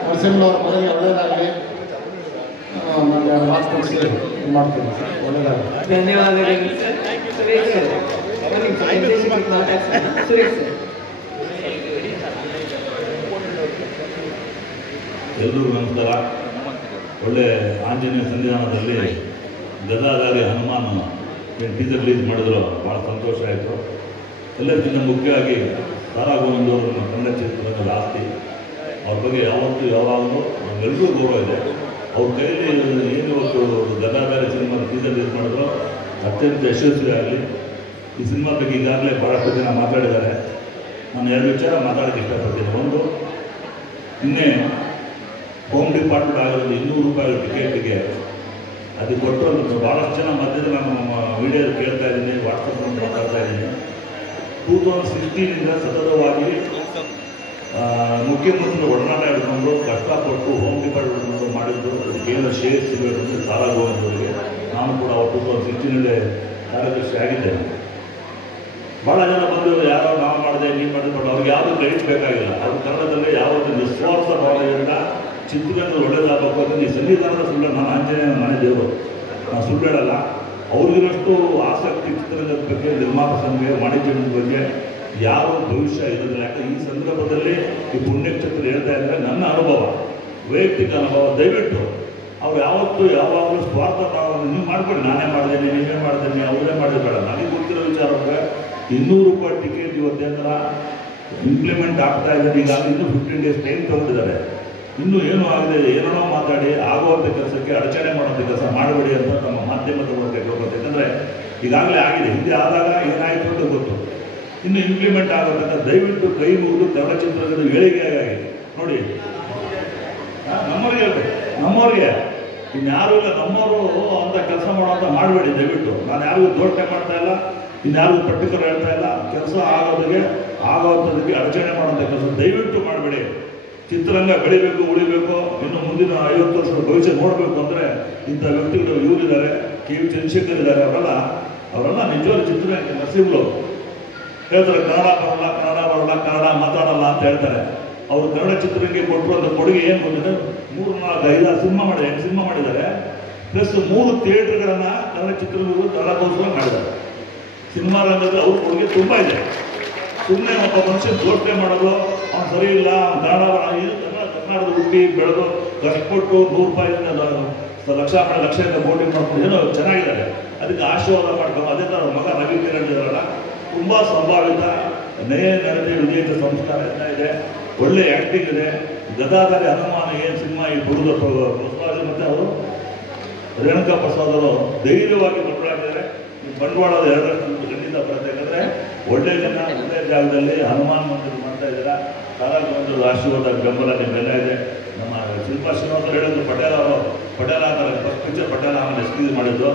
ನರಸಿಂಹವ್ರ ಮೊದಲಿಗೆ ಒಳ್ಳೆಯದಾಗಲಿ. ನನಗೆ ಮಾತುಕತೆ ಮಾಡ್ತೀನಿ. ಒಳ್ಳೆಯದಾಗಲಿ. ಧನ್ಯವಾದಗಳು. Suresh sir, Suresh sir. ಎಲ್ಲರಿಗೂ ನಮಸ್ಕಾರ. ಒಳ್ಳೆ ಆಂಜನೇಯ ಸನ್ನಿಧಾನದಲ್ಲಿ ಗದಾಧಾರಿ ಹನುಮಾನ್ ಟೀಸರ್ ರಿಲೀಸ್ ಮಾಡಿದ್ರು, ಭಾಳ ಸಂತೋಷ ಆಯಿತು. ಎಲ್ಲರಿಗಿಂತ ಮುಖ್ಯವಾಗಿ ತಾರಾ ಗೋವಿಂದವರು ನಮ್ಮ ಕನ್ನಡ ಚಿತ್ರರಂಗದ ಆಸ್ತಿ. ಅವ್ರ ಬಗ್ಗೆ ಯಾವತ್ತೂ ಯಾವಾಗಲೂ ನಮ್ಮೆಲ್ಲರೂ ಗೌರವ ಇದೆ. ಅವ್ರ ಕೈಯಲ್ಲಿ ಏನು ಇವತ್ತು ಗದಾಧಾರಿ ಸಿನಿಮಾ ಟೀಸರ್ ರಿಲೀಸ್ ಮಾಡಿದ್ರು ಅತ್ಯಂತ ಯಶಸ್ವಿ ಆಗಲಿ. ಈ ಸಿನಿಮಾ ಬಗ್ಗೆ ಈಗಾಗಲೇ ಭಾಳಷ್ಟು ಜನ ಮಾತಾಡಿದ್ದಾರೆ. ನಾನು 2 ವಿಚಾರ ಮಾತಾಡೋಕ್ಕೆ ಇಷ್ಟಪಡ್ತೀನಿ. ಒಂದು, ನಿನ್ನೆ ಹೋಮ್ ಡಿಪಾರ್ಟ್ಮೆಂಟ್ ಆಗಿರೋದು 200 ರೂಪಾಯಿ ಟಿಕೆಟ್ಗೆ ಅದು ಕೊಟ್ಟರು. ಭಾಳಷ್ಟು ಜನ ಮಧ್ಯದಲ್ಲಿ ನಾನು ನಮ್ಮ ವಿಡಿಯೋ ಕೇಳ್ತಾ ಇದ್ದೀನಿ, ವಾಟ್ಸಪ್ನಲ್ಲಿ ಮಾತಾಡ್ತಾ ಇದ್ದೀನಿ. 2016 ಸತತವಾಗಿ ಮುಖ್ಯಮಂತ್ರಿ ಒಡನಾಟ ಹಿಡ್ಕೊಂಡು ಕಷ್ಟಪಟ್ಟು ಹೋಮ್ ಡಿಪಾರ್ಟ್ಮೆಂಟ್ ಮಾಡಿದ್ದು ಏನು ಶೇರ್ ಸಿಗಬೇಕು ಅಂದರೆ ತಾರಾ ಗೋವಿಂದವರಿಗೆ. ನಾನು ಕೂಡ ಅವರು 2016 ಕಾರ್ಯದರ್ಶಿ ಆಗಿದ್ದೇನೆ. ಭಾಳ ಜನ ಬಂದು ಯಾರೋ ನಾವು ಮಾಡಿದೆ, ನೀವು ಮಾಡಿದೆ, ಬಟ್ ಅವ್ರಿಗೆ ಯಾವುದು ಕ್ರೆಡಿಟ್ ಬೇಕಾಗಿಲ್ಲ. ಅವ್ರ ಕನ್ನಡದಲ್ಲಿ ಯಾವುದೇ ನಿಸ್ವಾರ್ಥ ಭಾವನೆಯಿಂದ ಚಿತ್ರರಂಗ ಒಳ್ಳೆಯದಾಗಬೇಕು ಅಂತ ಈ ಸಂವಿಧಾನದ ಸುಳ್ಳು. ನಾನು ಆಂಜನೇಯ ಮನೆ ದೇವರು, ನಾನು ಸುಳ್ಳು ಹೇಳಲ್ಲ. ಅವ್ರಿಗಿನಷ್ಟು ಆಸಕ್ತಿ ಚಿತ್ರರಂಗದ ಬಗ್ಗೆ, ನಿರ್ಮಾಪಕರಿಗೆ, ವಾಣಿಜ್ಯದ ಬಗ್ಗೆ ಯಾವ ಭವಿಷ್ಯ ಇರೋದಿಲ್ಲ. ಯಾಕಂದರೆ ಈ ಸಂದರ್ಭದಲ್ಲಿ ಈ ಪುಣ್ಯಕ್ಷೇತ್ರ ಹೇಳ್ತಾ ಇದ್ದಾರೆ ನನ್ನ ಅನುಭವ, ವೈಯಕ್ತಿಕ ಅನುಭವ. ದಯವಿಟ್ಟು ಅವ್ರು ಯಾವತ್ತೂ ಯಾವಾಗಲೂ ಸ್ವಾರ್ಥ ಭಾವನೆ ನೀವು ಮಾಡ್ಬೇಡಿ. ನಾನೇ ಮಾಡಿದ್ದೇನೆ, ನೀವೇ ಮಾಡಿದ್ದೇನೆ, ಅವರೇ ಮಾಡಿಬೇಡ. ನನಗೆ ಗೊತ್ತಿರೋ ವಿಚಾರ ಅಂದರೆ 200 ರೂಪಾಯಿ ಟಿಕೆಟ್ ಇವತ್ತೇಂದ್ರ ಇಂಪ್ಲಿಮೆಂಟ್ ಆಗ್ತಾ ಇದ್ದಾರೆ. ಈಗಾಗಲೇ ಇನ್ನೂ 15 ಡೇಸ್ ಟೈಮ್ ತೊಗೊಂಡಿದ್ದಾರೆ. ಇನ್ನೂ ಏನೂ ಆಗದೆ ಏನೇನೋ ಮಾತಾಡಿ ಆಗುವಂಥ ಕೆಲಸಕ್ಕೆ ಅಡಚಣೆ ಮಾಡುವಂಥ ಕೆಲಸ ಮಾಡಬೇಡಿ ಅಂತ ನಮ್ಮ ಮಾಧ್ಯಮದ ಮೂಲಕ ಹೇಳ್ಬೋದು. ಯಾಕಂದರೆ ಈಗಾಗಲೇ ಆಗಿದೆ, ಹಿಂದೆ ಆದಾಗ ಏನಾಯಿತು ಅಂತ ಗೊತ್ತು. ಇನ್ನು ಇಂಪ್ಲಿಮೆಂಟ್ ಆಗೋದಂತ ದಯವಿಟ್ಟು ಕೈ ಮುಗಿದು ಕನ್ನಡ ಚಿತ್ರರಂಗದ ಏಳಿಗೆ ಆಗಿದೆ ನೋಡಿ. ನಮ್ಮವ್ರಿಗೆ ಹೇಳ್ಬೇಕು, ನಮ್ಮವ್ರಿಗೆ ಇನ್ಯಾರೂ ಇಲ್ಲ. ನಮ್ಮವರು ಅಂತ ಕೆಲಸ ಮಾಡೋಂಥ ಮಾಡಬೇಡಿ ದಯವಿಟ್ಟು. ನಾನು ಯಾರಿಗೂ ದೋಷಣೆ ಮಾಡ್ತಾ ಇಲ್ಲ, ಇನ್ಯಾರಿಗೂ ಪರ್ಟಿಕ್ಯುಲರ್ ಹೇಳ್ತಾ ಇಲ್ಲ. ಕೆಲಸ ಆಗೋದಕ್ಕೆ ಅಡಚಣೆ ಮಾಡುವಂಥ ಕೆಲಸ ದಯವಿಟ್ಟು ಮಾಡಬೇಡಿ. ಚಿತ್ರರಂಗ ಬೆಳಿಬೇಕು, ಉಳಿಬೇಕು, ಇನ್ನು ಮುಂದಿನ 50 ವರ್ಷದ ಭವಿಷ್ಯ ನೋಡಬೇಕು ಅಂದರೆ ಇಂಥ ವ್ಯಕ್ತಿಗಳು ಇವರಿದ್ದಾರೆ, ಕೆ ವಿ ಚಂದ್ರಶೇಖರ್ ಇದ್ದಾರೆ. ಅವರೆಲ್ಲ ನಿಜವಾಗ್ಲೂ ಚಿತ್ರರಂಗ ನರಸಿಂಹರು ಹೇಳ್ತಾರೆ ಕನ್ನಡ ಮಾತಾಡಲ್ಲ ಅಂತ ಹೇಳ್ತಾರೆ. ಅವರು ಕನ್ನಡ ಚಿತ್ರರಂಗಕ್ಕೆ ಕೊಟ್ಟಿರುವಂಥ ಕೊಡುಗೆ ಏನು ಬಂದರೆ 3, 4, 5 ಸಿನಿಮಾ ಮಾಡಿದ್ದಾರೆ, 8 ಸಿನಿಮಾ ಮಾಡಿದ್ದಾರೆ. ಪ್ಲಸ್ 3 ಥಿಯೇಟರ್ಗಳನ್ನು ಕನ್ನಡ ಚಿತ್ರರಂಗಗಳು ಕನ್ನಡೋತ್ಸವ ಮಾಡಿದ್ದಾರೆ. ಸಿನಿಮಾ ರಂಗದಲ್ಲಿ ಅವ್ರ ಕೊಡುಗೆ ತುಂಬ ಇದೆ. ಸುಮ್ಮನೆ ಒಬ್ಬ ಮನುಷ್ಯನ ದೋಷಣೆ ಮಾಡೋದು, ಅವ್ನು ಸರಿ ಇಲ್ಲ, ಕನ್ನಡದ ಹುಟ್ಟಿ ಬೆಳೆದು ಕಷ್ಟಪಟ್ಟು 100 ರೂಪಾಯಿಂದ ಲಕ್ಷದಿಂದ ಕೋಟಿ ಮಾಡ್ಕೊಂಡು ಏನೋ ಚೆನ್ನಾಗಿದ್ದಾರೆ. ಅದಕ್ಕೆ ಆಶೀರ್ವಾದ ಮಾಡ್ಕೊಂಡು ಅದೇ ಥರ ಮಗ ರವಿ ಕಿರಣ್ ಇದ್ದಾರಲ್ಲ, ತುಂಬ ಸಂಭಾವಿತ ನಡೆದಿ ವಿಜೇತ ಸಂಸ್ಕಾರ ಎಲ್ಲ ಇದೆ, ಒಳ್ಳೆ ಆ್ಯಕ್ಟಿಂಗ್ ಇದೆ. ಗದಾಧಾರಿ ಹನುಮಾನ ಏನು ಸಿನಿಮಾ ಈ ಬುಡುದ ಪ್ರಸಾದ್ ಮತ್ತು ಅವರು ರೇಣುಕಾ ಪ್ರಸಾದ್ ಅವರು ಧೈರ್ಯವಾಗಿ ಬಂಡವಾಳಿದ್ದಾರೆ. ಈ ಬಂಡವಾಳದ 2 ಲಕ್ಷ ಖಂಡಿತ ಬರುತ್ತೆ. ಯಾಕಂದರೆ ಒಳ್ಳೆ ಜನ ಒಳ್ಳೆ ಜಾಗದಲ್ಲಿ ಹನುಮಾನ್ ಮಂದಿರ ಮಾಡ್ತಾ ಇದ್ದೀರಾ. ಒಂದು ಆಶೀರ್ವಾದ ಬೆಂಬಲ ನಿಮ್ಮೆಲ್ಲ ಇದೆ. ನಮ್ಮ ಶಿಲ್ಪಾ ಶ್ರೀನಿವಾಸ ಹೇಳಿದ್ರು, ಪಟೇಲ್ ಅಂತಾರೆ ಫಸ್ಟ್ ಪಿಕ್ಚರ್ ಪಟೇಲ್ ಆಮೇಲೆ ಎಸ್ಕ್ಯೂಸ್ ಮಾಡಿದ್ದು.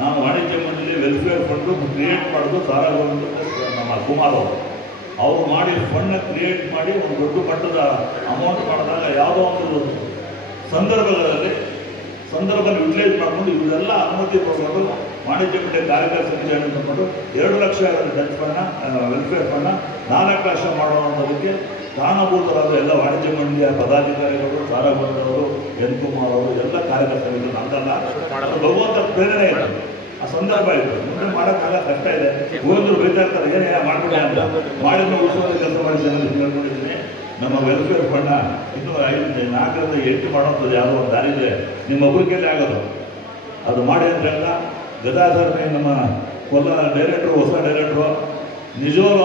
ನಾನು ವಾಣಿಜ್ಯ ಮಂಡಳಿ ವೆಲ್ಫೇರ್ ಫಂಡು ಕ್ರಿಯೇಟ್ ಮಾಡೋದು ಸಾರಾಗೊಂಡು ನಮ್ಮ ಕುಮಾರ್ ಅವರು ಮಾಡಿ ಫಂಡ್ನ ಕ್ರಿಯೇಟ್ ಮಾಡಿ ಒಂದು ದೊಡ್ಡ ಮಟ್ಟದ ಅಮೌಂಟ್ ಮಾಡಿದಾಗ ಯಾವುದೋ ಒಂದು ಸಂದರ್ಭದಲ್ಲಿ ಯುಟಿಲೈಸ್ ಮಾಡಿಕೊಂಡು ಇವರೆಲ್ಲ ಅನುಮತಿ ಕೊಡಬೇಕು. ವಾಣಿಜ್ಯ ಮಂಡಳಿ ಕಾರ್ಯಕಾರಿ ಸಮಿತಿ ಅಂದ್ಕೊಂಡು 2 ಲಕ್ಷ ಡಚ್ ಫಂಡ್ನ ವೆಲ್ಫೇರ್ ಫಂಡ್ನ 4 ಲಕ್ಷ ಮಾಡುವಂಥದಕ್ಕೆ ಕಾರಣಭೂತರಾದ ಎಲ್ಲ ವಾಣಿಜ್ಯ ಮಂಡಳಿಯ ಪದಾಧಿಕಾರಿಗಳು, ಸಾರಾಗೊಂಡವರು, ಎನ್ ಕುಮಾರ್ ಅವರು, ಎಲ್ಲ ಕಾರ್ಯಕಾರಿ ಸಮಿತಿ ಅಂತಲ್ಲ ಭಗವಂತ ಪ್ರೇರಣೆ ಇದೆ. ಆ ಸಂದರ್ಭ ಇತ್ತು, ಮುಂದೆ ಮಾಡೋಕ್ಕಾಗ ಕಷ್ಟ ಇದೆ. ಹೋದ್ರು ಬೈತಾ ಇರ್ತಾರೆ, ಏನೇ ಮಾಡ್ಬಿಟ್ಟೆ ಅಂತ. ಮಾಡಿದ್ಮೇಲೆ ಉಳಿಸೋದು ಕೆಲಸ ಮಾಡಿ ಹೇಳ್ಕೊಂಡಿದ್ದೀನಿ. ನಮ್ಮ ವೆಲ್ಫೇರ್ ಫಂಡ್ನ ಇನ್ನೂ 4 ರಿಂದ 8 ಮಾಡೋಂಥದ್ದು ಯಾವುದೋ ಒಂದು ದಾರಿ ಇದೆ, ನಿಮ್ಮ ಒಬ್ಬರಿಗೆಲ್ಲೇ ಆಗೋದು ಅದು ಮಾಡಿ ಅಂತ ಹೇಳ್ತಾ, ಗದಾಧರ್ಮಿ ನಮ್ಮ ಡೈರೆಕ್ಟ್ರು, ಹೊಸ ಡೈರೆಕ್ಟ್ರು ನಿಜವಾಗ್ಲೂ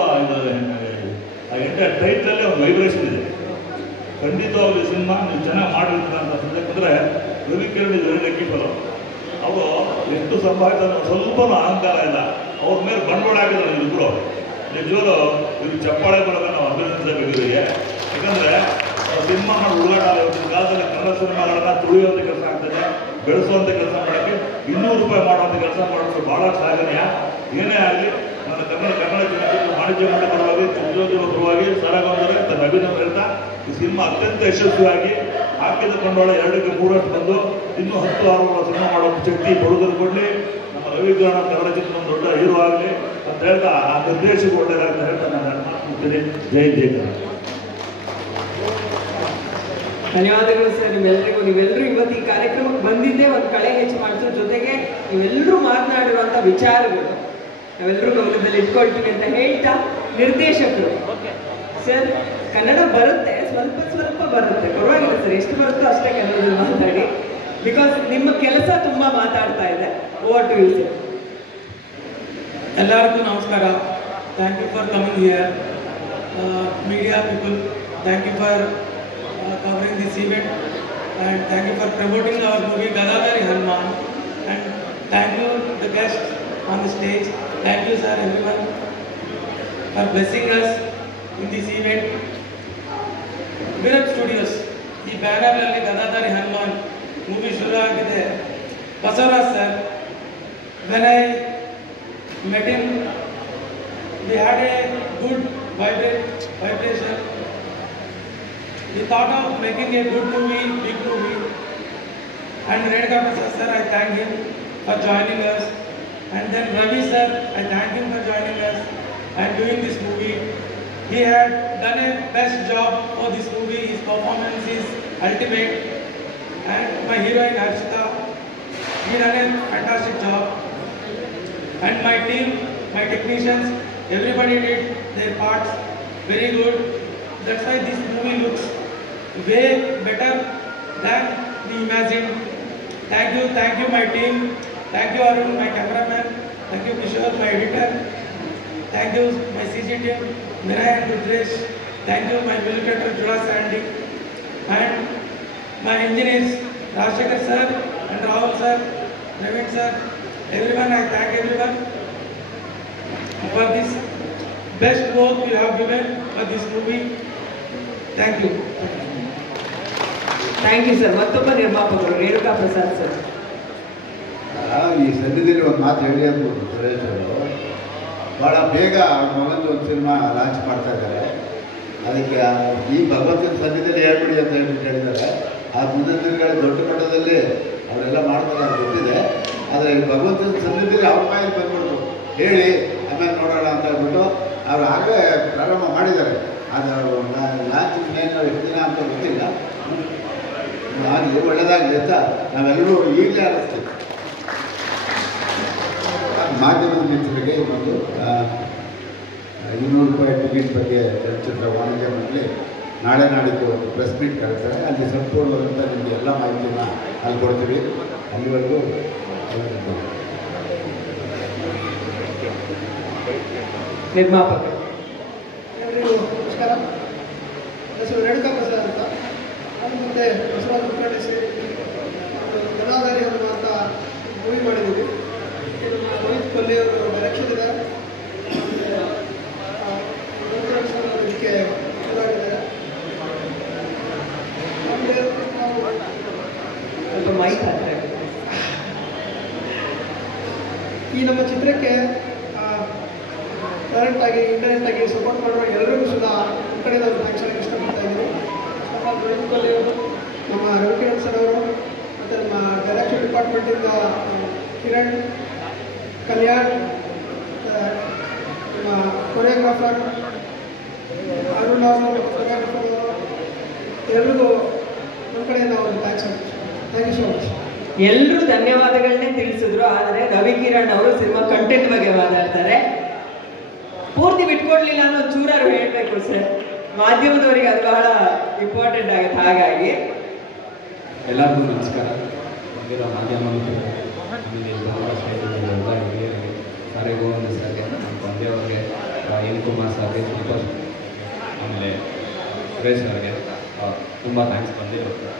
ಆ ಎಂಟೈರ್ ಟೈಟ್ಲಲ್ಲೇ ಒಂದು ವೈಬ್ರೇಷನ್ ಇದೆ. ಖಂಡಿತವಾಗ್ಲೂ ಸಿನಿಮಾ ನೀವು ಚೆನ್ನಾಗಿ ಮಾಡಿರ್ತೀರ ಅಂತ. ಯಾಕಂದರೆ ರವಿಕಿರಣ್ ಇದು ಲೆಕ್ಕಿಫಲು ಅವರು ಎಷ್ಟು ಸಂಪಾದಿತ ಸ್ವಲ್ಪ ಅಹಂಕಾರ ಇಲ್ಲ. ಅವ್ರ ಮೇಲೆ ಬಂಡವಾಳ ಹಾಕಿದ್ರು ಇಬ್ಬರು. ನಿಜವಾಗ್ಲೂ ಇವ್ರಿಗೆ ಚಪ್ಪಾಳೆ ಕೊಡೋಕೆ ನಾವು ಅಭಿನಂದಿಸಬೇಕು ಇವರಿಗೆ. ಯಾಕಂದರೆ ಸಿನಿಮಾ ಮಾಡಿ ಉಳ್ಳಾಟ ಕಾಲದಲ್ಲಿ ಕನ್ನಡ ಸಿನಿಮಾಗಳನ್ನ ತುಳಿಯುವಂಥ ಕೆಲಸ ಆಗ್ತದೆ, ಬೆಳೆಸುವಂಥ ಕೆಲಸ ಮಾಡೋಕ್ಕೆ ₹200 ಮಾಡುವಂಥ ಕೆಲಸ ಮಾಡೋದು ಭಾಳ ಶ್ಲಾಘನೀಯ. ಏನೇ ಆಗಲಿ ನನ್ನ ಕನ್ನಡ ಚಲನಚಿತ್ರ ವಾಣಿಜ್ಯ ಮಂಡಳಿ ಪರವಾಗಿ, ಉದ್ಯೋಗಗಳ ಪರವಾಗಿ ಸಾರಾಗೊಂಡರೆ ತನ್ನ ಅಭಿನಂದನೆ ಹೇಳ್ತಾ, ಈ ಸಿನಿಮಾ ಅತ್ಯಂತ ಯಶಸ್ವಿಯಾಗಿ ಹಾಕಿದ ಬಂಡವಾಳ 2ಕ್ಕೆ 3 ಬಂದು ಇನ್ನೂ 10-6 ಸಿನಿಮಾ ಮಾಡೋ ಶಕ್ತಿ ಬರುವುದನ್ನು ಕೊಡಲಿ. ನಮ್ಮ ರವಿಕಿರಣ್ ಕನ್ನಡ ಚಿತ್ರ ಒಂದು ದೊಡ್ಡ ಹೀರೋ ಆಗಲಿ ಅಂತ ಹೇಳ್ತಾ, ಆ ನಿರ್ದೇಶಕ ಒಳ್ಳೆಯದಾಗಿ ಹೇಳ್ತಾ ನಾನು ಮಾತನಾಡ್ತೀನಿ. ಜೈ ಕನ್ನಡ. ಧನ್ಯವಾದಗಳು ಸರ್ ನಿಮ್ಮೆಲ್ಲರಿಗೂ. ನೀವೆಲ್ಲರೂ ಇವತ್ತು ಈ ಕಾರ್ಯಕ್ರಮಕ್ಕೆ ಬಂದಿದ್ದೇ ಒಂದು ಕಳೆ ಹೆಚ್ಚು ಮಾಡ್ತೀವಿ. ಜೊತೆಗೆ ನೀವೆಲ್ಲರೂ ಮಾತನಾಡಿರುವಂಥ ವಿಚಾರಗಳು ನಾವೆಲ್ಲರೂ ಗಮನದಲ್ಲಿ ಇಟ್ಕೊಳ್ತೀವಿ ಅಂತ ಹೇಳ್ತಾ, ನಿರ್ದೇಶಕರು ಸರ್ ಕನ್ನಡ ಬರುತ್ತೆ, ಸ್ವಲ್ಪ ಬರುತ್ತೆ, ಪರವಾಗಿಲ್ಲ ಸರ್, ಎಷ್ಟು ಬರುತ್ತೋ ಅಷ್ಟೇ ಕನ್ನಡದಲ್ಲಿ ಮಾತಾಡಿ. ಬಿಕಾಸ್ ನಿಮ್ಮ ಕೆಲಸ ತುಂಬ ಮಾತಾಡ್ತಾ ಇದೆ. Over to you sir. ಎಲ್ಲರಿಗೂ ನಮಸ್ಕಾರ. Thank you for coming here. Media people, thank you for covering this event, and thank you for promoting our movie Gadadhari Hanuman, and thank you the guests on the stage. Thank you sir, everyone, for blessing us in this event. Virat Studios ಈ ಬ್ಯಾನರ್ ಅಲ್ಲಿ Gadadhari Hanuman ಮೂವಿ ಶುರು ಆಗಿದೆ. Basavaraj sir, when I met him, we had a good vibration. We thought of making a good movie, big movie. And Renuka Prasad sir, I thank him for joining us. And then Ravi sir, I thank him for joining us and doing this movie. He had done a best job for this movie. His performance is ultimate. And my heroine Harshita, he done a fantastic job. And my team, my technicians, everybody did their parts very good. That's why this movie looks way better than we imagined. Thank you my team. Thank you Arun, my cameraman. Thank you Kishore, my editor. Thank you my CG team, Miray and Rudresh. Thank you my music director Judas Sandy. And my engineers Rajshekar sir and Rahul sir, Naveen sir. Everyone, I thank everyone for this best work you have given for this movie. Thank you. Thank you sir. ಮತ್ತೊಬ್ಬ ನಿರ್ಮಾಪಕರು ರೇಣುಕಾ ಪ್ರಸಾದ್ ಸರ್. ಈ ಸದ್ಯದಲ್ಲಿ ಒಂದು ಮಾತು ಹೇಳಿ ಅಂದ್ಬಿಟ್ಟು ಸುರೇಶ್ ಅವರು ಭಾಳ ಬೇಗ ಮಗಂದು ಒಂದು ಸಿನಿಮಾ ಲಾಂಚ್ ಮಾಡ್ತಾ ಇದ್ದಾರೆ. ಅದಕ್ಕೆ ಈ ಭಗವಂತನ ಸದ್ಯದಲ್ಲಿ ಹೇಳ್ಬಿಡಿ ಅಂತ ಹೇಳ್ಬಿಟ್ಟು ಹೇಳಿದ್ದಾರೆ. ಆ ಮುಂದಿನ ದಿನಗಳಲ್ಲಿ ದೊಡ್ಡ ಮಟ್ಟದಲ್ಲಿ ಅವರೆಲ್ಲ ಮಾಡ್ತಾರೆ ಅಂತ ಗೊತ್ತಿದೆ. ಆದರೆ ಈ ಭಗವಂತನ ಸದ್ಯದಲ್ಲಿ ಅವ್ರ ಬಾಯಲ್ಲಿ ಬಂದ್ಬಿಟ್ಟು ಹೇಳಿ ಆಮೇಲೆ ನೋಡೋಣ ಅಂತ ಹೇಳ್ಬಿಟ್ಟು ಅವರು ಆಗಲೇ ಪ್ರಾರಂಭ ಮಾಡಿದ್ದಾರೆ. ಅದು ಲಾಂಚ್ ಇನ್ನೇನು ಎಷ್ಟು ದಿನ ಅಂತ ಗೊತ್ತಿಲ್ಲ. ಆಗಲಿ, ಒಳ್ಳೆಯದಾಗಲಿ ಅಂತ ನಾವೆಲ್ಲರೂ ಈಗಲೇ ಅನ್ನಿಸ್ತೀವಿ. ಮಾಧ್ಯಮದ ಮಿತ್ರರಿಗೆ ಒಂದು ₹200 ಟಿಕೆಟ್ ಬಗ್ಗೆ ಚಲನಚಿತ್ರ ವಾಣಿಜ್ಯ ಮಂಡಳಿ ನಾಳೆ ನಾಡಿದ್ದು ಒಂದು ಪ್ರೆಸ್ ಮೀಟ್ ಕರೀತಾರೆ. ಅಲ್ಲಿ ಸಂಪೂರ್ಣವಾದಂಥ ನಿಮಗೆ ಎಲ್ಲ ಮಾಹಿತಿನ ಅಲ್ಲಿ ಕೊಡ್ತೀವಿ. ಅಲ್ಲಿವರೆಗೂ ನಿರ್ಮಾಪಕರು ನಮಸ್ಕಾರ. ನನ್ನ ಹೆಸರು ರೇಣುಕಾ ಪ್ರಸಾದ್ ಅಂತ. ನಾನು ಮುಂದೆ ಬಸವರಾಜ್ ಕುಲಕರ್ಣಿ ಸೇರಿ ಗದಾಧಾರಿ ಅವರು ಅಂತ ಮೂವಿ ಮಾಡಿದ್ದೀವಿ. ಇದು ರೋಹಿತ್ ಕೊಲ್ಲಿ ಅವರು ಡೈರೆಕ್ಷನ್ ಇದೆ. ಇದಕ್ಕೆ ಇದಾಗಿದ್ದಾರೆ. ಸ್ವಲ್ಪ ಮೈಕ್ ಹತ್ರ ಈ ನಮ್ಮ ಚಿತ್ರಕ್ಕೆ ಡೈರೆಕ್ಟ್ ಆಗಿ ಇಂಡೈರೆಕ್ಟ್ ಆಗಿ ಸಪೋರ್ಟ್ ಮಾಡುವ ಎಲ್ಲರಿಗೂ ಸುಧಾ ಈ ಕಡೆ ನಾವು ಥ್ಯಾಂಕ್ಸ್ ಹೇಳಕ್ಕೆ ಇಷ್ಟಪಡ್ತಾ ಇದ್ದೀವಿ. ನಮ್ಮ ರೋಹಿತ್ ಅವರು, ನಮ್ಮ ರವಿಕಿರಣ್ ಸರ್ ಅವರು, ಮತ್ತು ನಮ್ಮ ಡೈರೆಕ್ಷನ್ ಡಿಪಾರ್ಟ್ಮೆಂಟಿಂದ ಕಿರಣ್, ಕಲ್ಯಾಣ್, ನಮ್ಮ ಕೊರಿಯೋಗ್ರಾಫರ್ ಅರುಣ್ ಅವರು, ಫೋಟೋಗ್ರಾಫರ್ ಅವರು, ಎಲ್ರಿಗೂ ನಮ್ಮ ಕಡೆ ನಾವು ಥ್ಯಾಂಕ್ಸ್ ಹೇಳ್ತೀವಿ. Thank you so much. ಎಲ್ಲರೂ ಧನ್ಯವಾದಗಳನ್ನೇ ತಿಳಿಸಿದ್ರು. ಆದರೆ ರವಿ ಕಿರಣ್ ಅವರು ಸಿನಿಮಾ ಕಂಟೆಂಟ್ ಬಗ್ಗೆ ಮಾತಾಡ್ತಾರೆ. ಪೂರ್ತಿ ಬಿಟ್ಕೊಡ್ಲಿಲ್ಲ ಅನ್ನೋ ಚೂರಾರು ಹೇಳ್ಬೇಕು ಸರ್. ಮಾಧ್ಯಮದವರಿಗೆ ಅದು ಬಹಳ ಇಂಪಾರ್ಟೆಂಟ್ ಆಗುತ್ತೆ. ಹಾಗಾಗಿ ಎಲ್ಲರಿಗೂ ನಮಸ್ಕಾರ. ಬಂದಿರೋ ಮಾಧ್ಯಮ ಆಮೇಲೆ ಎಲ್ಲ ಹಿರಿಯರಿಗೆ, ಸಾರೆ ಗೋವಿಂದ ಸರ್ಗೆ, ನಮ್ಮ ತಂದೆಯವ್ರಿಗೆ, ಎನ್ ಕುಮಾರ್ ಸರ್ಗೆ, ಸಂತೋಷ್, ಆಮೇಲೆ ಸುರೇಶ್ ಅವ್ರಿಗೆ ತುಂಬ ಥ್ಯಾಂಕ್ಸ್ ಬಂದಿರುತ್ತೆ.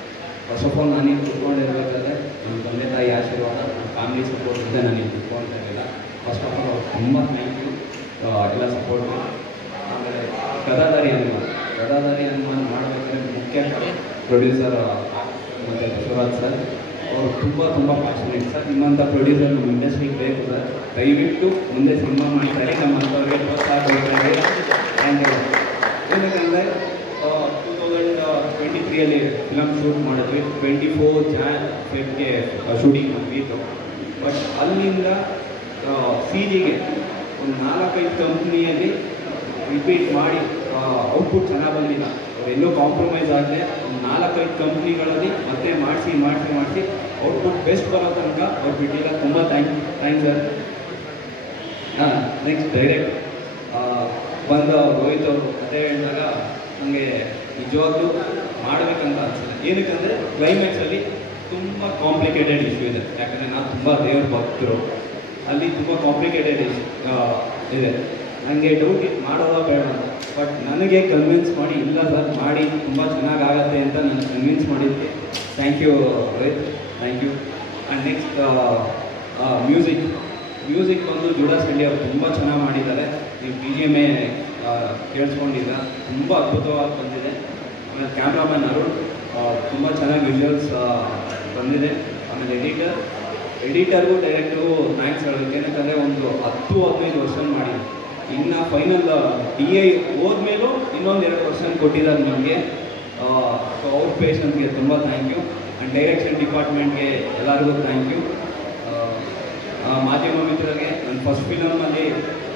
ಫಸ್ಟ್ ಆಫ್ ಆಲ್ ನಾನೀಗ ಕುತ್ಕೊಂಡಿರ್ಬೇಕಾದ್ರೆ ನಮ್ಮ ತಂದೆ ತಾಯಿ ಆಶೀರ್ವಾದ, ನಮ್ಮ ಫ್ಯಾಮಿಲಿ ಸಪೋರ್ಟ್ ಇದೆ. ನಾನೀಗ ಕುತ್ಕೊಳ್ತಾ ಇರಲಿಲ್ಲ. ಫಸ್ಟ್ ಆಫ್ ಆಲ್ ಅವ್ರಿಗೆ ತುಂಬ ಥ್ಯಾಂಕ್ ಯು ಎಲ್ಲ ಸಪೋರ್ಟ್. ಆಮೇಲೆ ಗದಾಧಾರಿ ಹನುಮಾನ್ ಮಾಡಬೇಕಾದ್ರೆ ಮುಖ್ಯ ಪ್ರೊಡ್ಯೂಸರ್ ಮತ್ತು ಬಸವರಾಜ್ ಸರ್ ಅವರು ತುಂಬ ಪ್ಯಾಷನೇಟ್ ಸರ್. ನಿಮ್ಮಂಥ ಪ್ರೊಡ್ಯೂಸರ್ ನಮ್ಮ ಇಂಡಸ್ಟ್ರಿಗೆ ಬೇಕು ಸರ್. ದಯವಿಟ್ಟು ಮುಂದೆ ಸಿನಿಮಾ ಮಾಡ್ತಾರೆ, ನಮ್ಮಂಥವ್ರಿಗೆ ಪ್ರೋತ್ಸಾಹ ಕೊಡ್ತಾರೆ. ಆ್ಯಂಡ್ ಏನಂದರೆ 2023 ಫಿಲಮ್ ಶೂಟ್ ಮಾಡಿದ್ವಿ. 24 January ಶೂಟಿಂಗ್ ಮುಗೀತು. ಬಟ್ ಅಲ್ಲಿಂದ CGಗೆ ಒಂದು 4-5 ಕಂಪ್ನಿಯಲ್ಲಿ ರಿಪೀಟ್ ಮಾಡಿ ಔಟ್ಪುಟ್ ಚೆನ್ನಾಗಿ ಬಂದಿಲ್ಲ. ಅವರೆಲ್ಲೂ ಕಾಂಪ್ರಮೈಸ್ ಆಗದೆ ಒಂದು 4-5 ಕಂಪ್ನಿಗಳಲ್ಲಿ ಮತ್ತೆ ಮಾಡಿಸಿ ಔಟ್ಪುಟ್ ಬೆಸ್ಟ್ ಬರೋ ತನಕ ಅವ್ರು ಬಿಟ್ಟಿಲ್ಲ. ತುಂಬ ಥ್ಯಾಂಕ್ಸ್ ಸರ್. ನೆಕ್ಸ್ಟ್ ಡೈರೆಕ್ಟ್ ಬಂದು ರೋಹಿತ್ ಅವರು ಕತೆ ಹೇಳಿದಾಗ ನನಗೆ ನಿಜವಾಗ್ಲೂ ಮಾಡಬೇಕಂತ ಅನಿಸಿದೆ. ಏನಕ್ಕಂದರೆ ಕ್ಲೈಮ್ಯಾಕ್ಸಲ್ಲಿ ತುಂಬ ಕಾಂಪ್ಲಿಕೇಟೆಡ್ ಇಶ್ಯೂ ಇದೆ. ಯಾಕಂದರೆ ನಾನು ತುಂಬ ದೇವ್ರ ಭಕ್ತರು, ಅಲ್ಲಿ ತುಂಬ ಕಾಂಪ್ಲಿಕೇಟೆಡ್ ಇದೆ. ನನಗೆ ಡೌಟ್ ಇತ್ತು ಮಾಡೋದೋ ಬೇಡ ಅಂತ. ಬಟ್ ನನಗೆ ಕನ್ವಿನ್ಸ್ ಮಾಡಿ ಇಲ್ಲ ಸರ್ ಮಾಡಿ ತುಂಬ ಚೆನ್ನಾಗಾಗತ್ತೆ ಅಂತ ನಾನು ಕನ್ವಿನ್ಸ್ ಮಾಡಿದ್ದೆ. Thank you Rohit, thank you. And next music ಬಂದು ಜುಡಾಸ್ ಹಳ್ಳಿ ಅವರು ತುಂಬ ಚೆನ್ನಾಗಿ ಮಾಡಿದ್ದಾರೆ. ನೀವು BGMA ಕೇಳಿಸ್ಕೊಂಡಿಲ್ಲ, ತುಂಬ ಅದ್ಭುತವಾಗಿ ಬಂದಿದೆ. ಆಮೇಲೆ ಕ್ಯಾಮ್ರಾಮನ್ ಅರುಣ್ ತುಂಬ ಚೆನ್ನಾಗಿ ವಿಜುವಲ್ಸ್ ಬಂದಿದೆ. ಆಮೇಲೆ ಎಡಿಟರ್ಗೂ ಡೈರೆಕ್ಟ್ರಿಗೂ ಥ್ಯಾಂಕ್ಸ್ ಹೇಳಬೇಕು. ಏನಕ್ಕಂದರೆ ಒಂದು 10-15 ವರ್ಷ ಮಾಡಿದೆ. ಇನ್ನು ಫೈನಲ್ DI ಹೋದ್ಮೇಲೂ ಇನ್ನೊಂದು 2 ವರ್ಷ ಕೊಟ್ಟಿದ್ದಾರೆ ನಮಗೆ. ಸೊ ಅವ್ರ ಪೇಷನ್ಸ್ಗೆ ತುಂಬ ಥ್ಯಾಂಕ್ ಯು. ಆ್ಯಂಡ್ ಡೈರೆಕ್ಷನ್ ಡಿಪಾರ್ಟ್ಮೆಂಟ್ಗೆ ಎಲ್ಲರಿಗೂ ಥ್ಯಾಂಕ್ ಯು. ಮಾಧ್ಯಮ ಮಿತ್ರರಿಗೆ ನನ್ನ ಫಸ್ಟ್ ಫಿಲಮಲ್ಲಿ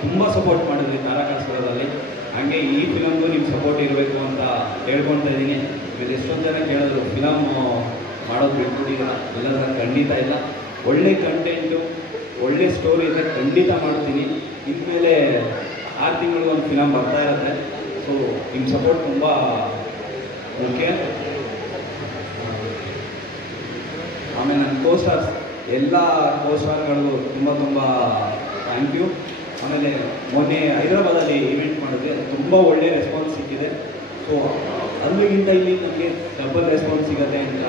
ತುಂಬ ಸಪೋರ್ಟ್ ಮಾಡಿದ್ವಿ ತಾರಕಾಸುರದಲ್ಲಿ. ಹಾಗೆ ಈ ಫಿಲಮ್ಗೂ ನಿಮ್ಮ ಸಪೋರ್ಟ್ ಇರಬೇಕು ಅಂತ ಹೇಳ್ಕೊಳ್ತಾ ಇದ್ದೀನಿ. ಆಮೇಲೆ ಎಷ್ಟೊಂದು ಜನ ಕೇಳಿದ್ರು ಫಿಲಮ್ ಮಾಡೋದು ಬಿಟ್ಬಿಟ್ಟಿಲ್ಲ. ಇಲ್ಲ ಸರ್, ಖಂಡಿತ ಇಲ್ಲ. ಒಳ್ಳೆ ಕಂಟೆಂಟು, ಒಳ್ಳೆ ಸ್ಟೋರಿ ಇದೆ, ಖಂಡಿತ ಮಾಡ್ತೀನಿ. ಇನ್ಮೇಲೆ 6 ತಿಂಗಳಿಗೊಂದು ಫಿಲಮ್ ಬರ್ತಾ ಇರುತ್ತೆ. ಸೊ ನಿಮ್ಮ ಸಪೋರ್ಟ್ ತುಂಬ ಮುಖ್ಯ. ಆಮೇಲೆ ನನ್ನ ಕೋಸ್ಟಾರ್ಸ್, ಎಲ್ಲ ಕೋಸ್ಟಾರ್ಗಳಿಗೂ ತುಂಬ ಥ್ಯಾಂಕ್ ಯು. ಆಮೇಲೆ ಮೊನ್ನೆ ಹೈದರಾಬಾದಲ್ಲಿ ಇವೆಂಟ್ ಮಾಡಿದ್ರೆ ತುಂಬ ಒಳ್ಳೆಯ ರೆಸ್ಪಾನ್ಸ್ ಸಿಕ್ಕಿದೆ. ಸೊ ಅಲ್ಲಿಗಿಂತ ಇಲ್ಲಿ ನನಗೆ ಡಬಲ್ ರೆಸ್ಪಾನ್ಸ್ ಸಿಗುತ್ತೆ ಅಂತ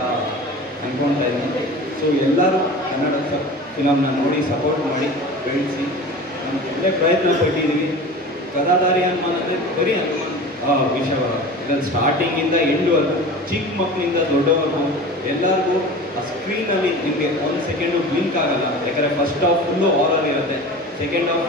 ಅಂದ್ಕೊಳ್ತಾ ಇದ್ದೀನಿ. ಸೊ ಎಲ್ಲರೂ ಕನ್ನಡ ಫಿಲಮ್ನ ನೋಡಿ ಸಪೋರ್ಟ್ ಮಾಡಿ ಬೆಳೆಸಿ ನಾನು ಒಳ್ಳೆ ಪ್ರಯತ್ನ ಪಟ್ಟಿದ್ದೀವಿ. ಗದಾಧಾರಿ ಹನುಮಾನ್ ಅಂದರೆ ಬರೀ ವಿಷಯವಾದ ಇದರಲ್ಲಿ ಸ್ಟಾರ್ಟಿಂಗಿಂದ ಎಂಡ್ವರೆಗೂ ಚಿಕ್ಕ ಮಕ್ಕಳಿಂದ ದೊಡ್ಡವರೆಗೂ ಎಲ್ಲರಿಗೂ ಆ ಸ್ಕ್ರೀನಲ್ಲಿ ನಿಮಗೆ 1 ಸೆಕೆಂಡು ಬ್ಲಿಂಕ್ ಆಗಲ್ಲ. ಯಾಕಂದರೆ ಫಸ್ಟ್ ಹಾಫ್ ಫುಲ್ಲು ಹಾರರ್ ಇರುತ್ತೆ, ಸೆಕೆಂಡ್ ಹಾಫ್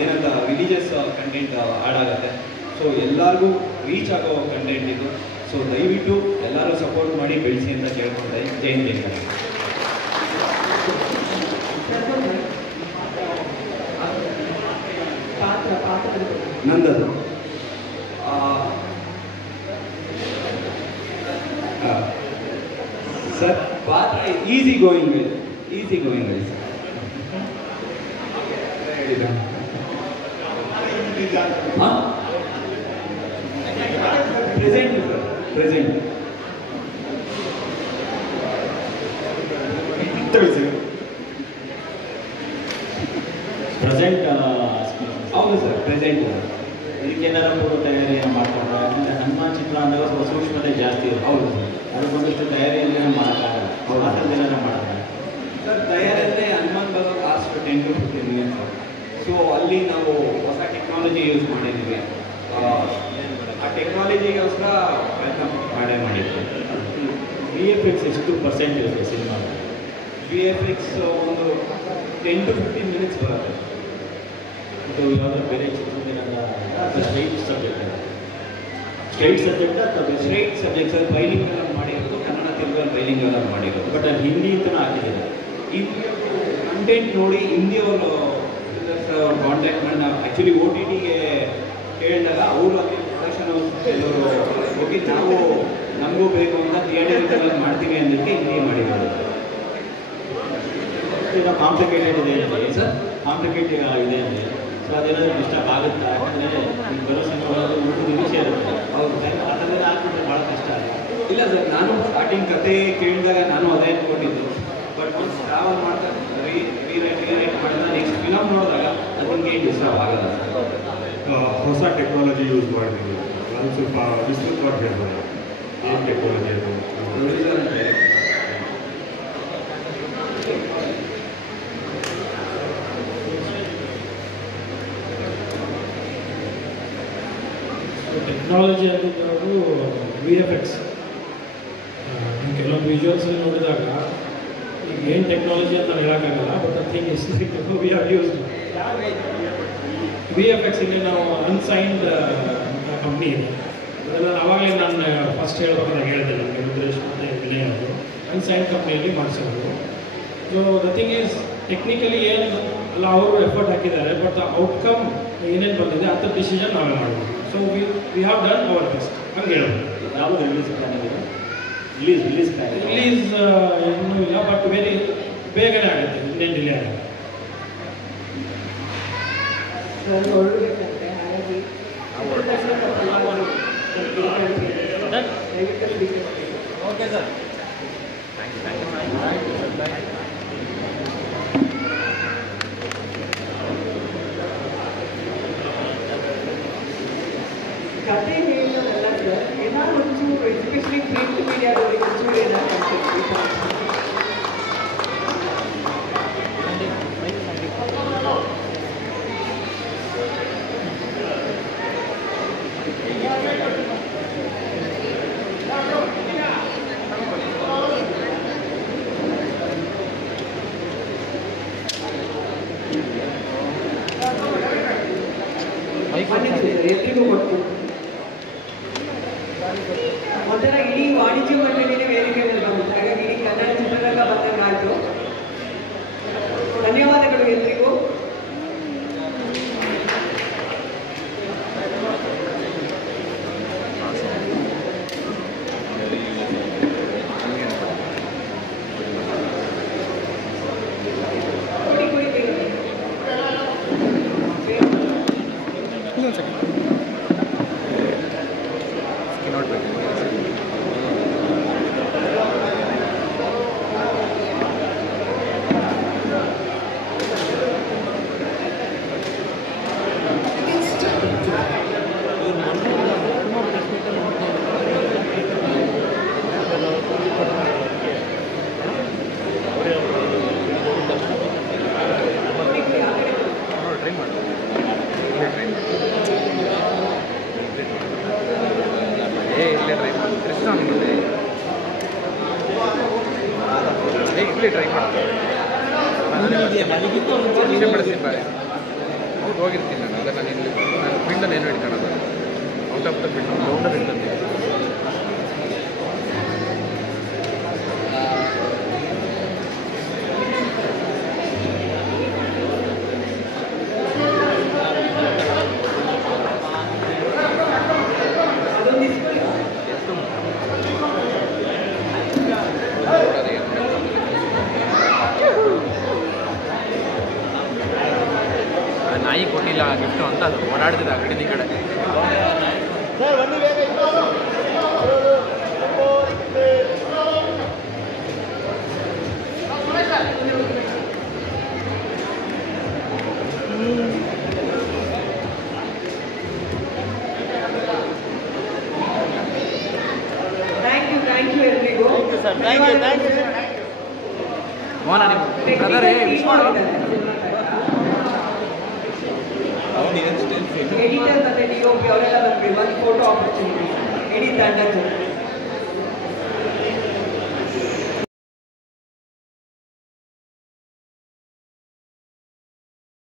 ಏನಂತ ರಿಲಿಜಿಯಸ್ ಕಂಟೆಂಟ್ ಆ್ಯಡ್ ಆಗುತ್ತೆ. ಸೊ ಎಲ್ಲರಿಗೂ ರೀಚ್ ಆಗೋ ಕಂಟೆಂಟ್ ಇದು. ಸೊ ದಯವಿಟ್ಟು ಎಲ್ಲರೂ ಸಪೋರ್ಟ್ ಮಾಡಿ ಬೆಳೆಸಿ ಅಂತ ಕೇಳ್ಕೊಳ್ತಾ ಇದ್ದೀನಿ. ಜೈ ಹಿಂದ್. ನಂದದು ಸರ್ ಪಾತ್ರ easy going sir. Present sir, present ಹೌದು ಸರ್, ಪ್ರೆಸೆಂಟ್ ಇದಕ್ಕೆಲ್ಲರ ಪೂರ್ವ ತಯಾರಿಯನ್ನು ಮಾಡ್ತಾರೆ. ಯಾಕಂದರೆ ಹನುಮಾನ್ ಚಿತ್ರ ಅಂದಾಗ ಸ್ವಲ್ಪ ಸೂಕ್ಷ್ಮತೆ ಜಾಸ್ತಿ ಇರುತ್ತೆ. ಹೌದು ಅದು ಬಂದಿಷ್ಟು ತಯಾರಿಯಲ್ಲೇ ಮಾಡೋಕ್ಕಾಗಲ್ಲ. ಅವ್ರು ಆ ಥರದ್ದೆಲ್ಲ ಮಾಡ್ತಾರೆ ಸರ್. ತಯಾರಿಯಲ್ಲೇ ಹನುಮಾನ್ ಬರೋ ಲಾಸ್ಟ್ 10 to 15 minutes. ಸೊ ಅಲ್ಲಿ ನಾವು ಹೊಸ ಟೆಕ್ನಾಲಜಿ ಯೂಸ್ ಮಾಡಿದ್ದೀವಿ. ಆ ಟೆಕ್ನಾಲಜಿಗೋಸ್ಕರ ಪ್ರಯತ್ನ ಮಾಡಿದ್ವಿ. VFX ಎಷ್ಟು ಪರ್ಸೆಂಟ್ ಇರುತ್ತೆ ಸಿನಿಮಾ? VFX ಒಂದು 10 to 15 minutes ಬರುತ್ತೆ. ಇದು ಯಾವುದಾದ್ರು ಬೇರೆ ಚಿತ್ರದಿಂದ ಸ್ಟ್ರೈಟ್ ಸಬ್ಜೆಕ್ಟ್ ಸ್ಟ್ರೈಟ್ ಸಬ್ಜೆಕ್ಟ್ ಅಥವಾ ಸ್ಟ್ರೈಟ್ ಸಬ್ಜೆಕ್ಟ್ ಸರ್. ಬೈಲಿಂಗಲ್ ಮಾಡಿರೋದು ಕನ್ನಡ ತೆಲುಗಲ್ಲಿ ಬೈಲಿಂಗಲ್ ಮಾಡಿರೋದು. ಬಟ್ ಅಲ್ಲಿ ಹಿಂದಿ ಅಂತಲೂ ಹಾಕಿದ್ದಾರೆ. ಹಿಂದಿ ಕಂಟೆಂಟ್ ನೋಡಿ ಹಿಂದಿಯವರು ಕಾಂಟ್ಯಾಕ್ಟ್ ಮಾಡಿ ನಾವು ಆ್ಯಕ್ಚುಲಿ OTTಗೆ ಕೇಳಿದಾಗ ಅವರು ಅಲ್ಲಿ ಪ್ರೊಡಕ್ಷನ್ ಎಲ್ಲರೂ ಹೋಗಿ ನಾವು ನಮಗೂ ಬೇಕು ಅಂತ ಥಿಯೇಟರ್ ಮಾಡ್ತೀವಿ ಅನ್ನೋದಕ್ಕೆ ಹಿಂದಿ ಮಾಡಿರೋದು. ಈಗ ಕಾಂಪ್ಲಿಕೇಟೆಡ್ ಇದೆ ಅಂದರೆ ಸರ್, ಕಾಂಪ್ಲಿಕೇಟೆಡ್ ಇದೆ ಅಂದರೆ ಸೊ ಅದೇನಾದರೂ ಡಿಸ್ಟರ್ಬ್ ಆಗುತ್ತಾ? ಯಾಕಂದರೆ ಈಗ ಬರೋ ಸಿನಿಮಾಗಳು ಊಟದ ವಿಷಯ ಇರುತ್ತೆ. ಹೌದು ಸರ್, ಅದನ್ನೆಲ್ಲ ಹಾಕಿದ್ರೆ ಭಾಳ ಕಷ್ಟ ಆಗುತ್ತೆ. ಇಲ್ಲ ಸರ್, ನಾನು ಸ್ಟಾರ್ಟಿಂಗ್ ಕತೆ ಕೇಳಿದಾಗ ನಾನು ಅದೇ ಅಂದ್ಕೊಂಡಿದ್ದು. ಬಟ್ ಒಂದು ಟ್ರಾವೆಲ್ ಮಾಡ್ತಾ ರೀರೈಟ್ ಮಾಡಿದ ನೆಕ್ಸ್ಟ್ ಫಿಲಮ್ ನೋಡಿದಾಗ ಅದಕ್ಕೆ ಏನು ಡಿಸ್ಟರ್ಬ್ ಆಗಲ್ಲ ಸರ್. ಹೊಸ ಟೆಕ್ನಾಲಜಿ ಯೂಸ್ ಮಾಡಿದ್ದೀವಿ. ನಾನು ಸ್ವಲ್ಪ ವಿಸ್ತೃತವಾಗಿ ಹೇಳ್ಬೋದು ಏನು ಟೆಕ್ನಾಲಜಿ ಅದು. ಟೆಕ್ನಾಲಜಿ ಅನ್ನೋದು VFX. ಕೆಲವೊಂದು ವಿಜುವಲ್ಸ್ ನೋಡಿದಾಗ ಈಗ ಏನು ಟೆಕ್ನಾಲಜಿ ಅಂತ ನಾನು ಹೇಳೋಕ್ಕಾಗಲ್ಲ. But thing is we have used VFX. ಇಲ್ಲಿ ನಾವು ಅನ್ಸೈನ್ಡ್ ಕಂಪ್ನಿ ಇದೆ. ಅದೆಲ್ಲ ಅವಾಗಲೇ ನಾನು ಫಸ್ಟ್ ಹೇಳ್ಬೇಕಾದ್ರೆ ಹೇಳಿದೆ ನಮಗೆ ರುದ್ರೇಶ್ ಮತ್ತು ವಿನಯ್ ಅವರು ಅನ್ಸೈನ್ಡ್ ಕಂಪ್ನಿಯಲ್ಲಿ ಮಾಡಿಸೋದು. So the thing is technically ಏನು ಅಲ್ಲ ಅವರು ಎಫರ್ಟ್ ಹಾಕಿದ್ದಾರೆ. ಬಟ್ ಔಟ್ಕಮ್ ಏನೇನು ಬಂದಿದೆ ಅಂಥ ಡಿಸಿಷನ್ ನಾವೇ ಮಾಡ್ಬೋದು. So we have done hour best ಹಂಗೆ ಹೇಳ್ಬೋದು. ಯಾವುದು ರಿಲೀಸ್ ಪ್ಲಾನ್ ಇದೆ? ರಿಲೀಸ್ ಇನ್ನೂ ಇಲ್ಲ, ಬಟ್ ವೆರಿ ಬೇಗನೆ ಆಗುತ್ತೆ, ಇನ್ನೇನು ಡಿಲೇ ಆಗುತ್ತೆ. Okay sir. ಕತೆ ಹೇಳೋದಲ್ಲ ಸರ್, ಏನಾದ್ರು ಒಂಚೂರು ಎಸ್ಪೆಷಲಿ ಪ್ರಿಂಟ್ ಮೀಡಿಯಾದವರಿಗೆ ಒಂಚೂರು ಏನಾದ್ರು ಎಲ್ರಿಗೂ ಕೊಟ್ಟು ಒಂಥರ ಇಡೀ ವಾಣಿಜ್ಯ ಮಂಡಳಿಗೆ ವೇದಿಕೆ ಮೇಲೆ ಬಂದಿತ್ತು. ಹಾಗಾಗಿ ಇಡೀ ಕನ್ನಡ ಚಿತ್ರರಂಗ ಬಂದಂಗಾಯ್ತು. ಧನ್ಯವಾದಗಳು ಎಲ್ರಿಗೂ. ಟ್ರೈ ಮಾಡ್ತಾರೆ ಹೋಗಿರ್ತೀನಿ ನಾನು. ಅದನ್ನು ನಾನು ಪಿಂಡನ್ನು ಏನು ಇಟ್ಕೊಳ್ಳೋದು ಔಟ್ ಆಫ್ ದ ಪಿಂಡ್ ರೌಂಡರ್ ಇರ್ತದೆ. ನಾಯಿ ಕೊಟ್ಟಿಲ್ಲ ಗಿಫ್ಟು ಅಂತ ಅದು ಓಡಾಡ್ತಿದ್ದೆ ಆ ಕಡೆ ಈ ಕಡೆ. ಎಡಿಟರ್ ಮತ್ತೆ DOP ಅವರೆಲ್ಲ ನಮಗೆ ಒಂದು ಫೋಟೋ ಆಪರ್ಚುನಿಟಿ ಇಡೀ ತಂಡದ್ದು